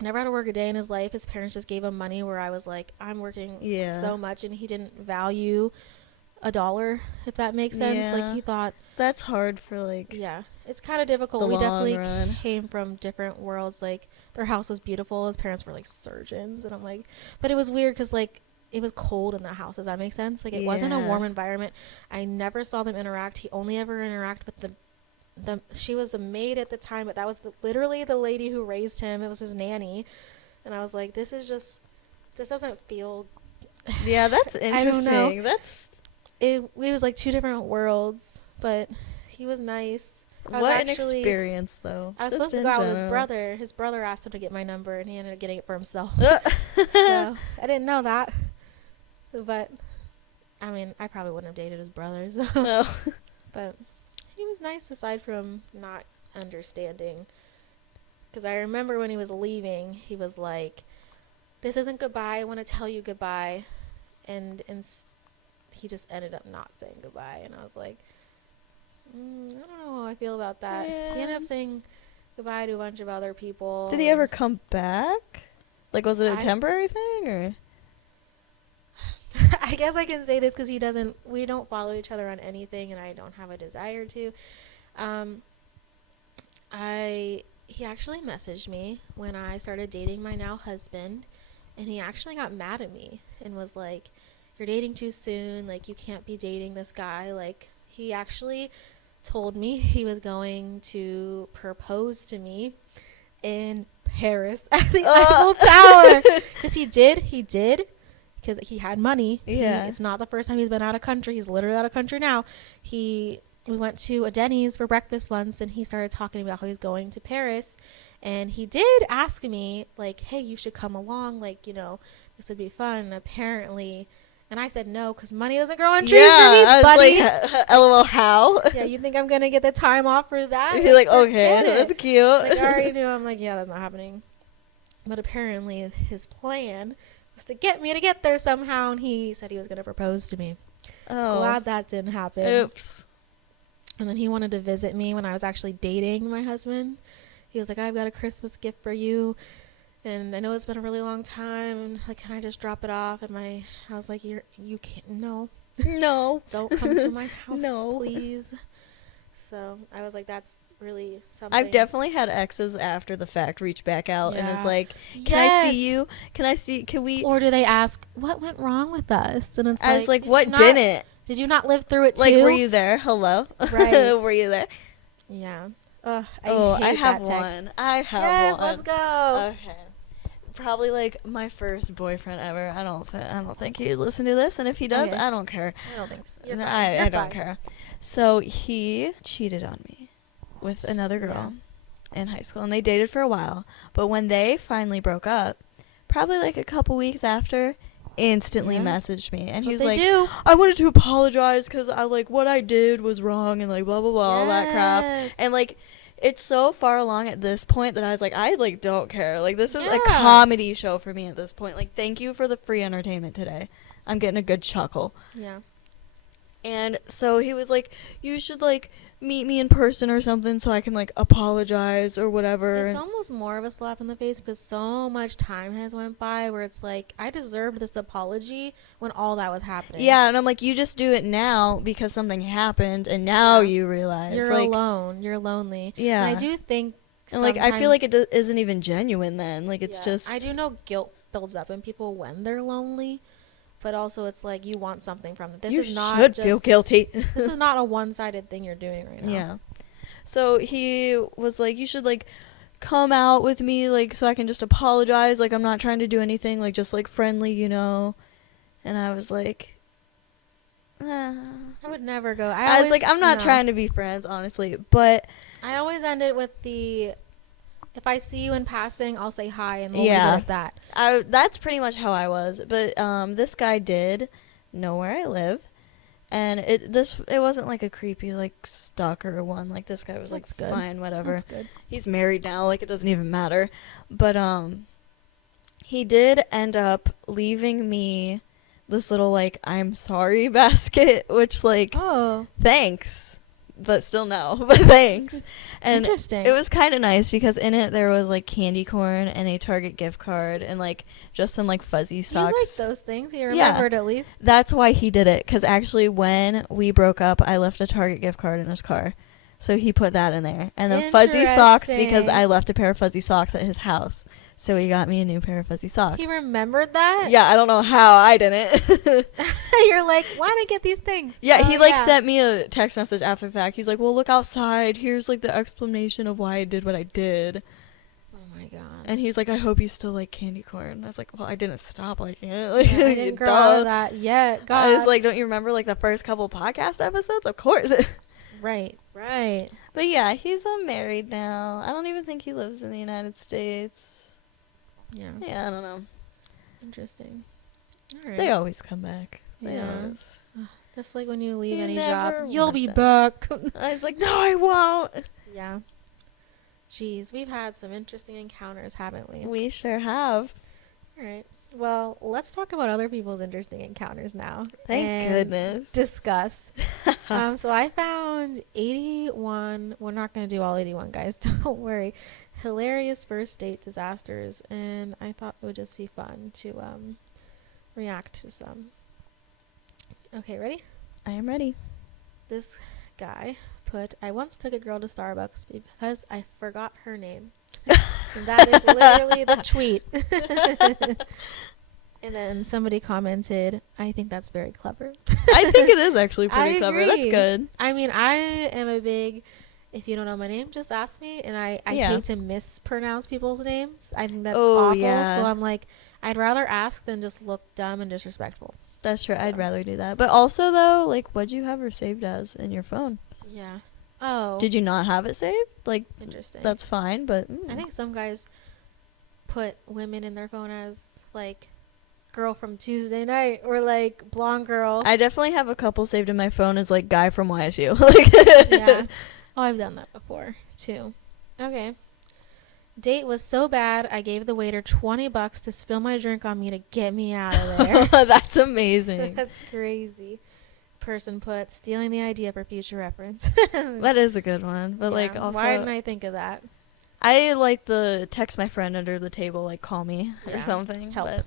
never had to work a day in his life. His parents just gave him money, where I was like, I'm working so much, and he didn't value a dollar, if that makes sense. Like he thought that's hard for like it's kind of difficult. We definitely run. came from different worlds. Like their house was beautiful. His parents were like surgeons, and I'm like, but it was weird because like it was cold in the house. Does that make sense? Like it wasn't a warm environment. I never saw them interact. He only ever interact with she was a maid at the time, but that was literally the lady who raised him. It was his nanny, and I was like, this doesn't feel. Yeah, that's interesting. I don't know. It was like two different worlds, but he was nice. What an experience, though. I was supposed to go out with his brother. His brother asked him to get my number, and he ended up getting it for himself. So I didn't know that. But, I mean, I probably wouldn't have dated his brothers. No. But he was nice aside from not understanding. Because I remember when he was leaving, he was like, this isn't goodbye. I want to tell you goodbye. And he just ended up not saying goodbye. And I was like, I don't know how I feel about that. Yeah. He ended up saying goodbye to a bunch of other people. Did he ever come back? Like, was it a temporary thing, or? I guess I can say this because we don't follow each other on anything, and I don't have a desire to. He actually messaged me when I started dating my now husband, and he actually got mad at me and was like, you're dating too soon, like, you can't be dating this guy. Like, he actually told me he was going to propose to me in Paris at the Eiffel Tower. Because he did, because he had money. Yeah. It's not the first time he's been out of country. He's literally out of country now. We went to a Denny's for breakfast once, and he started talking about how he's going to Paris. And he did ask me, like, hey, you should come along. Like, you know, this would be fun. And apparently And I said no, because money doesn't grow on trees Yeah, for me, I was buddy. like, LOL, how? Yeah, you think I'm going to get the time off for that? You're like, okay, Forget it. that's cute. Like, I already knew. I'm like, yeah, that's not happening. But apparently his plan was to get me to get there somehow, and he said he was going to propose to me. Oh. Glad that didn't happen. Oops. And then he wanted to visit me when I was actually dating my husband. He was like, I've got a Christmas gift for you. And I know it's been a really long time. And like, can I just drop it off? And I was like, you can't. No. No. Don't come to my house, No. please. So I was like, that's really something. I've definitely had exes after the fact reach back out and is Yeah. like, can I see you? Can we? Or do they ask, what went wrong with us? And it's I was like, did what you not- didn't? Did you not live through it too? Like, were you there? Hello? Right. Were you there? Yeah. I hate have that text. one. I have Yes, one. let's go. Okay. Probably like my first boyfriend ever. I don't think he'd listen to this, and if he does, Okay. I don't care. I don't think so. You're fine. I You're don't fine. care. So he cheated on me with another girl in high school, and they dated for a while. But when they finally broke up, probably like a couple weeks after, instantly Yeah. messaged me, and That's he what was they like, do. I wanted to apologize because I like what I did was wrong and like blah blah blah all that crap. Yes. And like it's so far along at this point that I was like, I like don't care. Like this is a Yeah. comedy show for me at this point. Like thank you for the free entertainment today. I'm getting a good chuckle. Yeah. And so he was like, you should like meet me in person or something so I can like apologize or whatever. It's almost more of a slap in the face because so much time has went by where it's like, I deserved this apology when all that was happening. Yeah, and I'm like, you just do it now because something happened and now Yeah. you realize. You're like, alone. You're lonely. Yeah. And I do think And like I feel like it sometimes- isn't even genuine then. Like it's Yeah. just I do know guilt builds up in people when they're lonely, but also it's like you want something from it. This you is not should just, feel guilty. This is not a one-sided thing you're doing right now. Yeah. So he was like, you should like come out with me like so I can just apologize. Like I'm not trying to do anything, like just like friendly, you know. And I was like I would never go. I was like, I'm not trying to be friends, honestly. But I always end it with the, if I see you in passing, I'll say hi and we'll Yeah. leave it at that. that's pretty much how I was. But this guy did know where I live. And it wasn't like a creepy like stalker one. Like this guy was like That's good. fine, whatever. That's good. He's married now, like it doesn't even matter. But he did end up leaving me this little like I'm sorry basket, which like Oh, thanks. But still no. But thanks. And interesting. it was kind of nice because in it there was like candy corn and a Target gift card and like just some like fuzzy socks. You like those things? You Yeah. remembered at least? That's why he did it. Because actually, when we broke up, I left a Target gift card in his car. So he put that in there. And then fuzzy socks because Interesting. I left a pair of fuzzy socks at his house. So he got me a new pair of fuzzy socks. He remembered that? Yeah, I don't know how I didn't. You're like, why did I get these things? Yeah, he Oh, like yeah. sent me a text message after the fact. He's like, well, look outside. Here's like the explanation of why I did what I did. Oh my god. And he's like, I hope you still like candy corn. I was like, well, I didn't stop liking it. Like, Yeah, I didn't grow out of that yet. God. I was like, don't you remember like the first couple podcast episodes? Of course. right. But yeah, he's married now. I don't even think he lives in the United States. Yeah. Yeah, I don't know. Interesting. All right. They always come back. They Yeah. always. Just like when you leave You any never job, you'll want be that. back. I was like, no, I won't. Yeah. Jeez, we've had some interesting encounters, haven't we? We sure have. All right. Well, let's talk about other people's interesting encounters now. Thank and goodness. Discuss. So I found 81. We're not going to do all 81, guys. Don't worry. Hilarious first date disasters, and I thought it would just be fun to react to some. Okay, ready? I am ready. This guy put, I once took a girl to Starbucks because I forgot her name. And that is literally the tweet. And then somebody commented, I think that's very clever. I think it is actually pretty I clever. That's agree. good. I mean, I am a big, if you don't know my name, just ask me. And I Yeah. hate to mispronounce people's names. I think that's Oh, awful. yeah. So I'm like, I'd rather ask than just look dumb and disrespectful. That's true. I'd So. rather do that. But also, though, like, what'd you have her saved as in your phone? Yeah. Oh. Did you not have it saved? Like, Interesting. that's fine, but... I think some guys put women in their phone as, like, girl from Tuesday night or like blonde girl. I definitely have a couple saved in my phone as like guy from YSU. Like, Yeah. Oh, I've done that before too. Okay. Date was so bad, I gave the waiter $20 to spill my drink on me to get me out of there. That's amazing. That's crazy. Person put, stealing the idea for future reference. That is a good one. But Yeah. like also, Why didn't I think of that? I like the text my friend under the table, like call me Yeah. or something. Help. But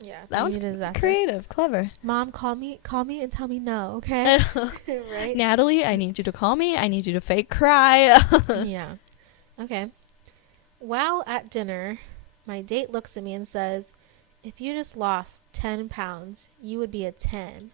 Yeah. that one's creative, clever. Mom, call me and tell me no, okay? Right? Natalie, I need you to call me. I need you to fake cry. Yeah. Okay. While at dinner, my date looks at me and says, if you just lost 10 pounds, you would be a 10.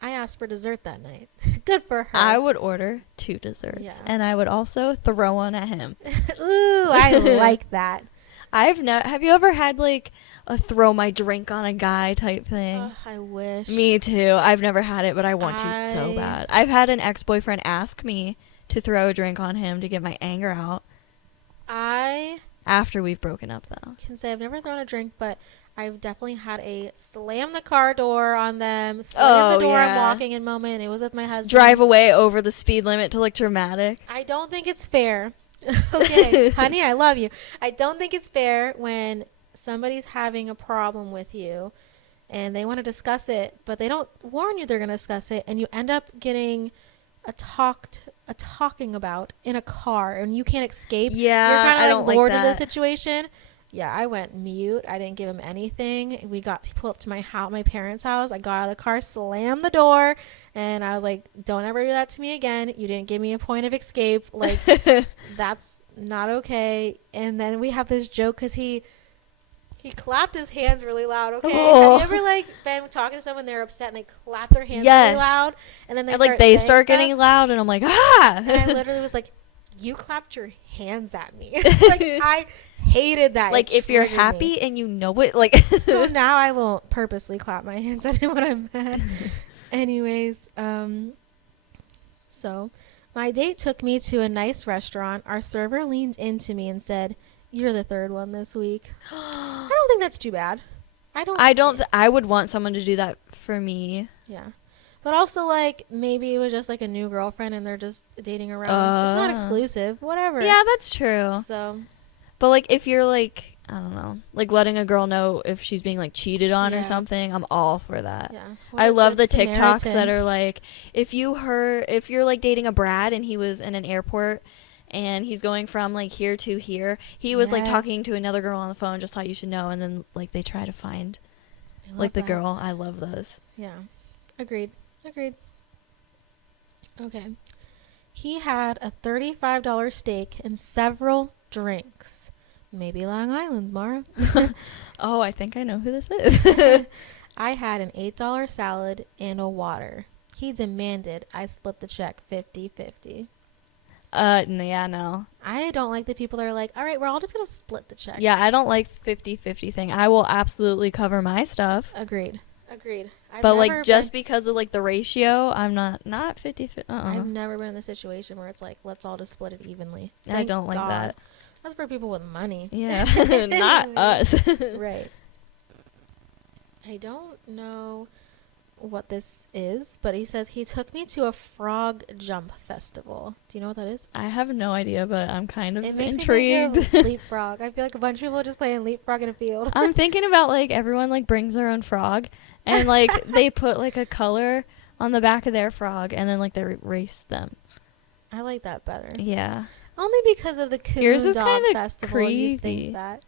I asked for dessert that night. Good for her. I would order 2 desserts. Yeah. And I would also throw one at him. Ooh, I like that. Have you ever had like a throw my drink on a guy type thing? Oh, I wish. Me too. I've never had it, but I want to so bad. I've had an ex-boyfriend ask me to throw a drink on him to get my anger out. After we've broken up, though. Can say I've never thrown a drink, but I've definitely had a slam the car door on them, slam the door I'm walking in moment. It was with my husband. Drive away over the speed limit to look dramatic. I don't think it's fair. Okay, honey, I love you. I don't think it's fair when somebody's having a problem with you and they want to discuss it, but they don't warn you they're going to discuss it, and you end up getting a talking about in a car and you can't escape. Yeah, you're kind I of don't like lord like of the that. situation. Yeah, I went mute. I didn't give him anything. He pulled up to my parents' house. I got out of the car, slammed the door, and I was like, don't ever do that to me again. You didn't give me a point of escape. Like, that's not okay. And then we have this joke because he clapped his hands really loud, okay? Oh. Have you ever, like, been talking to someone, they're upset, and they clap their hands really loud? And then they start getting loud, and I'm like, ah! And I literally was like, you clapped your hands at me. Like, I hated that. Like, if you're happy and you know it, like... So now I will purposely clap my hands at him when I'm mad. Anyways, so my date took me to a nice restaurant. Our server leaned into me and said, you're the third one this week. I don't think that's too bad. I would want someone to do that for me. Yeah. But also, like, maybe it was just, like, a new girlfriend and they're just dating around. It's not exclusive. Whatever. Yeah, that's true. So. But, like, if you're, like, I don't know, like, letting a girl know if she's being, like, cheated on or something, I'm all for that. Yeah. I love the TikToks that are, like, if you're, like, dating a Brad and he was in an airport and he's going from, like, here to here, he was, like, talking to another girl on the phone, just thought you should know, and then, like, they try to find, like, the girl. I love those. Yeah. Agreed. Okay. He had a $35 steak and several drinks. Maybe Long Island's, Mara. Oh, I think I know who this is. I had an $8 salad and a water. He demanded I split the check 50-50. Yeah, no. I don't like the people that are like, all right, we're all just going to split the check. Yeah, I don't like 50-50 thing. I will absolutely cover my stuff. Agreed. But, like, just because of, like, the ratio, I'm not 50-50. I've never been in the situation where it's like, let's all just split it evenly. I don't like that. That's for people with money. Yeah, not us. Right. I don't know what this is, but he says he took me to a frog jump festival. Do you know what that is? I have no idea, but I'm kind of intrigued. Me think of leapfrog. I feel like a bunch of people are just playing leapfrog in a field. I'm thinking about, like, everyone, like, brings their own frog, and, like, they put, like, a color on the back of their frog, and then, like, they race them. I like that better. Yeah. Only because of the Coon Yours is Dog kinda Festival. creepy. You think that.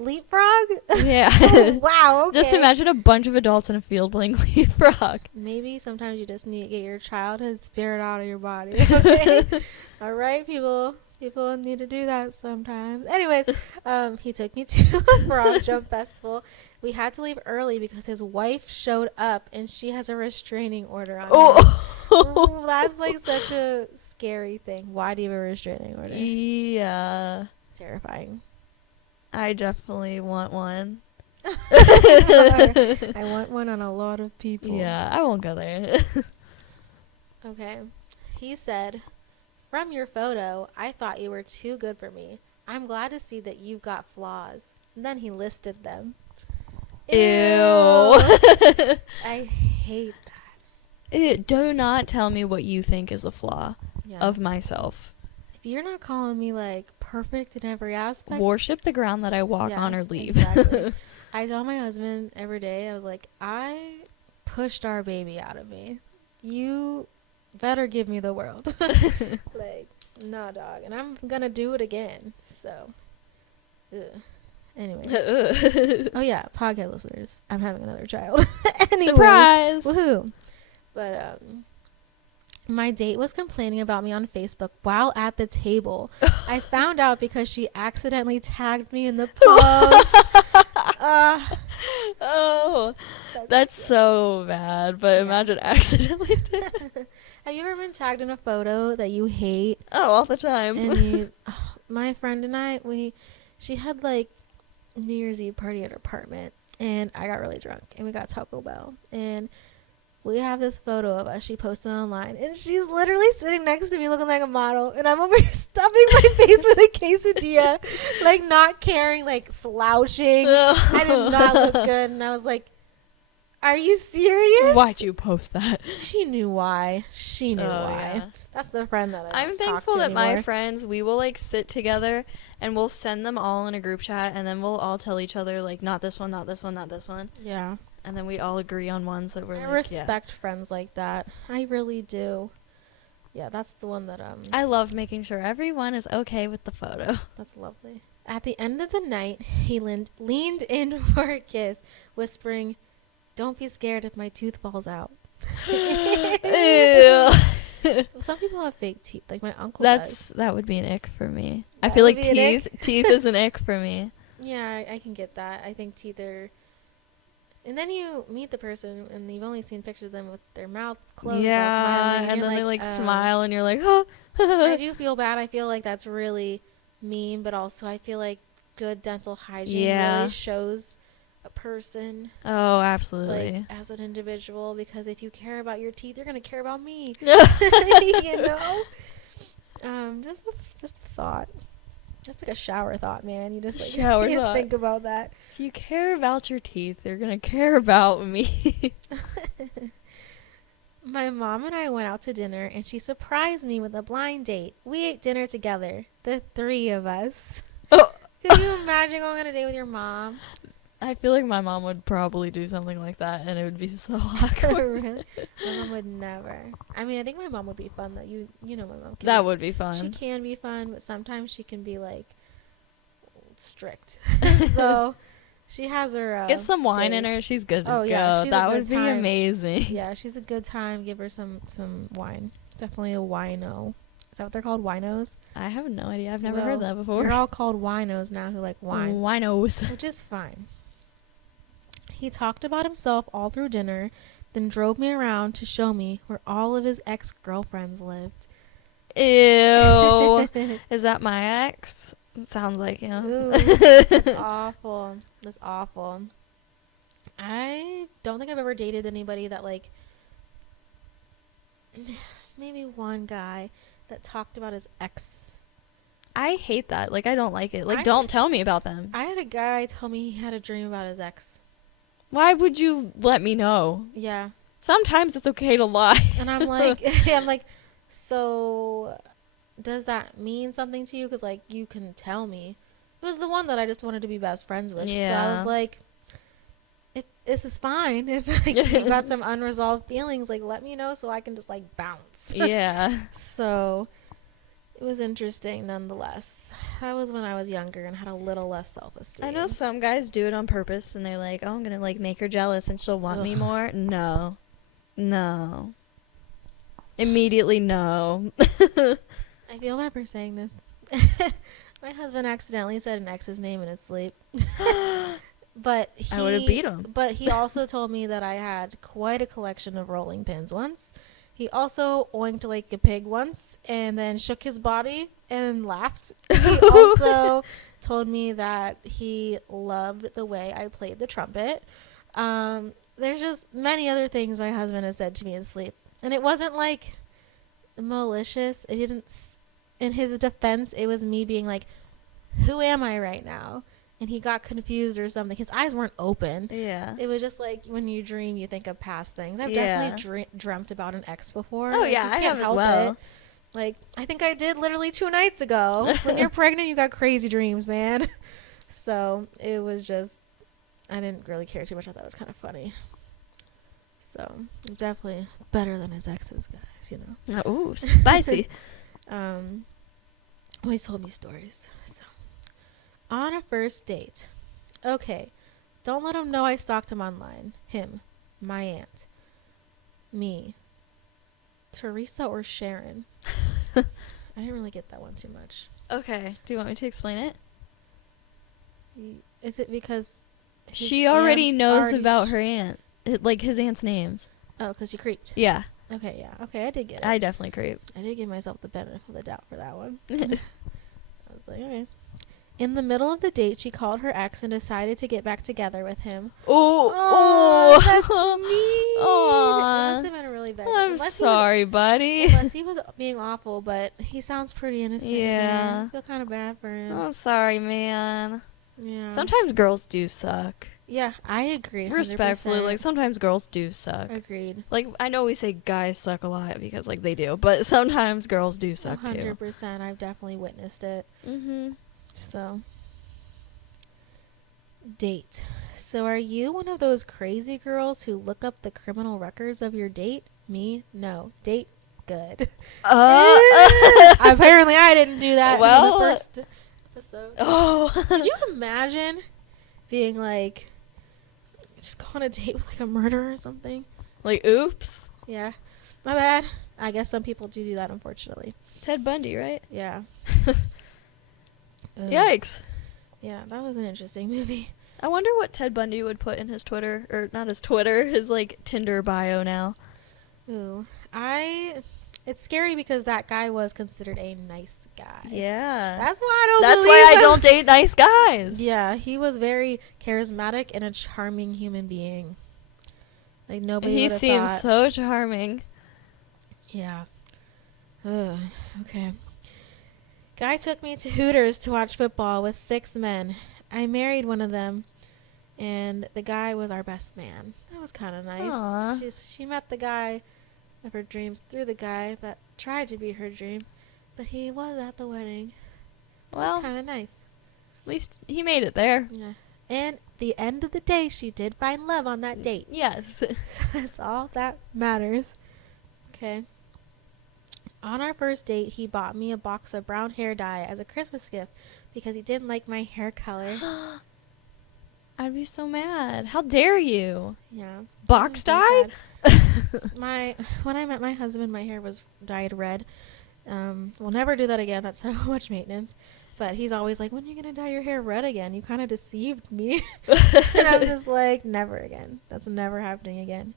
Leapfrog? Yeah. Oh, wow, okay. Just imagine a bunch of adults in a field playing leapfrog. Maybe sometimes you just need to get your childhood spirit out of your body. Okay? All right, people. People need to do that sometimes. Anyways, he took me to a frog jump festival. We had to leave early because his wife showed up and she has a restraining order on him. Ooh, that's like such a scary thing. Why do you have a restraining order? Yeah. Terrifying. I definitely want one. I want one on a lot of people. Yeah, I won't go there. Okay. He said, from your photo, I thought you were too good for me. I'm glad to see that you've got flaws. And then he listed them. I hate Do not tell me what you think is a flaw that. of myself. If you're not calling me like perfect in every aspect, Worship the ground that I walk on or leave. Exactly. I tell my husband every day, I was like, I pushed our baby out of me. You better give me the world. Like, nah, dog. And I'm gonna do it again. So, ugh. Anyways. Oh yeah, podcast listeners, I'm having another child. Anyways, Surprise! Woohoo! But my date was complaining about me on Facebook while at the table. I found out because she accidentally tagged me in the post. Oh, that's so bad. But imagine accidentally. Have you ever been tagged in a photo that you hate? Oh, all the time. And my friend and I, she had like New Year's Eve party at her apartment, and I got really drunk, and we got Taco Bell, and we have this photo of us she posted online, and she's literally sitting next to me looking like a model, and I'm over here stuffing my face with a quesadilla, like not caring, like slouching. I did not look good, and I was like, are you serious? Why'd you post that? She knew why. She knew why. Yeah. That's the friend that I I'm don't talk thankful to that my anymore. friends, we will like sit together and we'll send them all in a group chat, and then we'll all tell each other like, not this one, not this one, not this one. Yeah. And then we all agree on ones that we're I like, respect friends like that. I really do. Yeah, that's the one that I love making sure everyone is okay with the photo. that's lovely. At the end of the night, he leaned in for a kiss, whispering, "Don't be scared if my tooth falls out." Ew. Some people have fake teeth, like my uncle does. That would be an ick for me. I That feel would like be an ick? teeth is an ick for me. Yeah, I can get that. I think teeth are... And then you meet the person, and you've only seen pictures of them with their mouth closed while smiling, and you're then they like "Oh." smile, and you're like, oh. I do feel bad. I feel like that's really mean, but also I feel like good dental hygiene really shows a person, Oh, absolutely. like, as an individual, because if you care about your teeth, you're going to care about me. You know? Just a thought. That's like a shower thought, man. You just like Shower you thought. think about that. If you care about your teeth, you're gonna care about me. My mom and I went out to dinner, and she surprised me with a blind date. We ate dinner together, the three of us. Oh. Could you imagine going on a date with your mom? I feel like my mom would probably do something like that, and it would be so awkward. Really? My mom would never. I mean, I think my mom would be fun, though. You know my mom. That would be She fun. can be fun, but sometimes she can be, like, strict. So, she has her, Get some wine in days. her. She's good to Oh, go. yeah, she's a That good would be time. amazing. Yeah, she's a good time. Give her some wine. Definitely a wino. Is that what they're called? Winos? I have no idea. I've never Well, heard that before. They're all called winos now who like wine. Winos. Which is fine. He talked about himself all through dinner, then drove me around to show me where all of his ex-girlfriends lived. Ew. Is that my ex? It sounds like him. Ooh, that's awful. That's awful. I don't think I've ever dated anybody that, like, maybe one guy that talked about his ex. I hate that. Like, I don't like it. Like, I- don't tell me about them. I had a guy tell me he had a dream about his ex. Why would you let me know? Yeah. Sometimes it's okay to lie. And I'm like, so does that mean something to you? Because, like, you can tell me. It was the one that I just wanted to be best friends with. Yeah. So I was like, if this is fine. If like, you got some unresolved feelings, like, let me know so I can just, like, bounce. Yeah. So it was interesting nonetheless. That was when I was younger and had a little less self-esteem. I know some guys do it on purpose, and they're like, oh, I'm going to, like, make her jealous and she'll want me Ugh. more. No. No. Immediately no. I feel bad for saying this. My husband accidentally said an ex's name in his sleep. But I would've beat him. But he also told me that I had quite a collection of rolling pins once. He also oinked like a pig once and then shook his body and laughed. He also told me that he loved the way I played the trumpet. There's just many other things my husband has said to me in sleep. And it wasn't like malicious. It didn't, in his defense, it was me being like, who am I right now? and he got confused or something. His eyes weren't open. Yeah. It was just like when you dream, you think of past things. I've Yeah. definitely dreamt about an ex before. Oh, Like, yeah, you I can't have as help well. it. Like, I think I did literally 2 nights ago. When you're pregnant, you got crazy dreams, man. So it was just, I didn't really care too much. I thought it was kind of funny. So definitely better than his exes, guys, you know. Ooh, spicy. Always told me stories. So, on a first date. Okay. Don't let him know I stalked him online. Him. My aunt. Me. Teresa or Sharon? I didn't really get that one too much. Okay. Do you want me to explain it? Is it because She already aunts knows already about her aunt. Like his aunt's names. Oh, because you creeped. Yeah. Okay, yeah. Okay, I did get it. I definitely creeped. I did give myself the benefit of the doubt for that one. I was like, okay. In the middle of the date, she called her ex and decided to get back together with him. Oh, that's mean. Aw. It must have been a really bad. I'm unless sorry, buddy. Unless he was being awful, but he sounds pretty innocent. Yeah. Man. I feel kind of bad for him. I'm sorry, man. Yeah. Sometimes girls do suck. Yeah, I agree. 100%. Respectfully, like sometimes girls do suck. Agreed. Like I know we say guys suck a lot because like they do, but sometimes girls do suck 100%. too. I've definitely witnessed it. Mhm. So, date. So, are you one of those crazy girls who look up the criminal records of your date? Me? No. Date? Good. Apparently, I didn't do that Well, in the first episode. Oh. Could you imagine being like, just go on a date with like a murderer or something? Like oops. Yeah. My bad. I guess some people do that, unfortunately. Ted Bundy, right? Yeah. Ugh. Yikes. Yeah, that was an interesting movie. I wonder what Ted Bundy would put in his Twitter, or not his Twitter, his like Tinder bio now. Ooh. It's scary because that guy was considered a nice guy. Yeah. That's why I don't That's believe why I him. don't date nice guys. Yeah, he was very charismatic and a charming human being. Like nobody He would have seems thought. so charming. Yeah. Ugh. Okay. Guy took me to Hooters to watch football with 6 men. I married one of them, and the guy was our best man. That was kind of nice. Aw. She met the guy of her dreams through the guy that tried to be her dream, but he was at the wedding. It Well, was kind of nice. at least he made it there. Yeah. And the end of the day, she did find love on that date. Yes. That's all that matters. Okay. On our first date, he bought me a box of brown hair dye as a Christmas gift because he didn't like my hair color. I'd be so mad. How dare you? Yeah. Box I'm dye? sad. When I met my husband, my hair was dyed red. We'll never do that again. That's so much maintenance. But he's always like, when are you going to dye your hair red again? You kind of deceived me. And I was just like, never again. That's never happening again.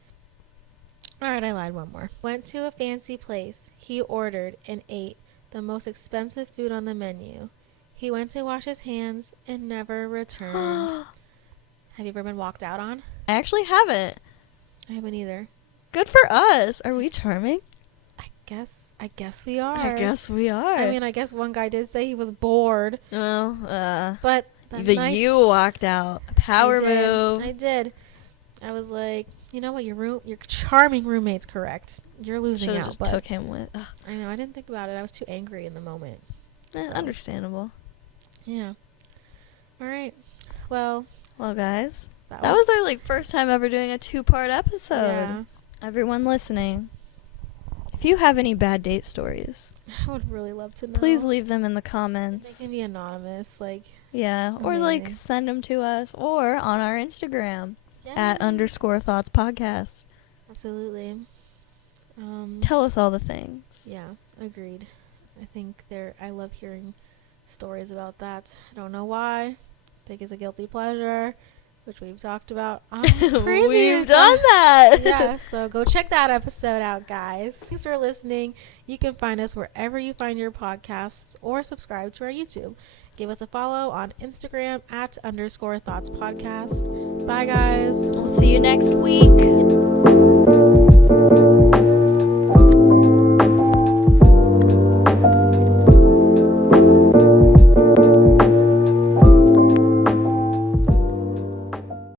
All right, I lied one more. Went to a fancy place. He ordered and ate the most expensive food on the menu. He went to wash his hands and never returned. Have you ever been walked out on? I actually haven't. I haven't either. Good for us. Are we charming? I guess we are. I guess we are. I mean, I guess one guy did say he was bored, Oh, but even you walked out. Power move. I did. I was like, you know what, your charming roommate's correct. You're losing Should've out. just But took him with. I know. I didn't think about it. I was too angry in the moment. Understandable. Yeah. All right. Well, Guys, that was our like first time ever doing a 2-part episode. Yeah. Everyone listening, if you have any bad date stories, I would really love to know. please leave them in the They comments. can be anonymous, like. Yeah, or like Amazing. send them to us or on our Instagram Yeah. at _thoughts podcast. Absolutely. Tell us all the things. Yeah, agreed. I think I love hearing stories about that. I don't know why. I think it's a guilty pleasure, which we've talked about on previous. We've done that. Yeah, so go check that episode out, guys. Thanks for listening. You can find us wherever you find your podcasts or subscribe to our YouTube. Give us a follow on Instagram at _thoughts podcast. Bye, guys. We'll see you next week.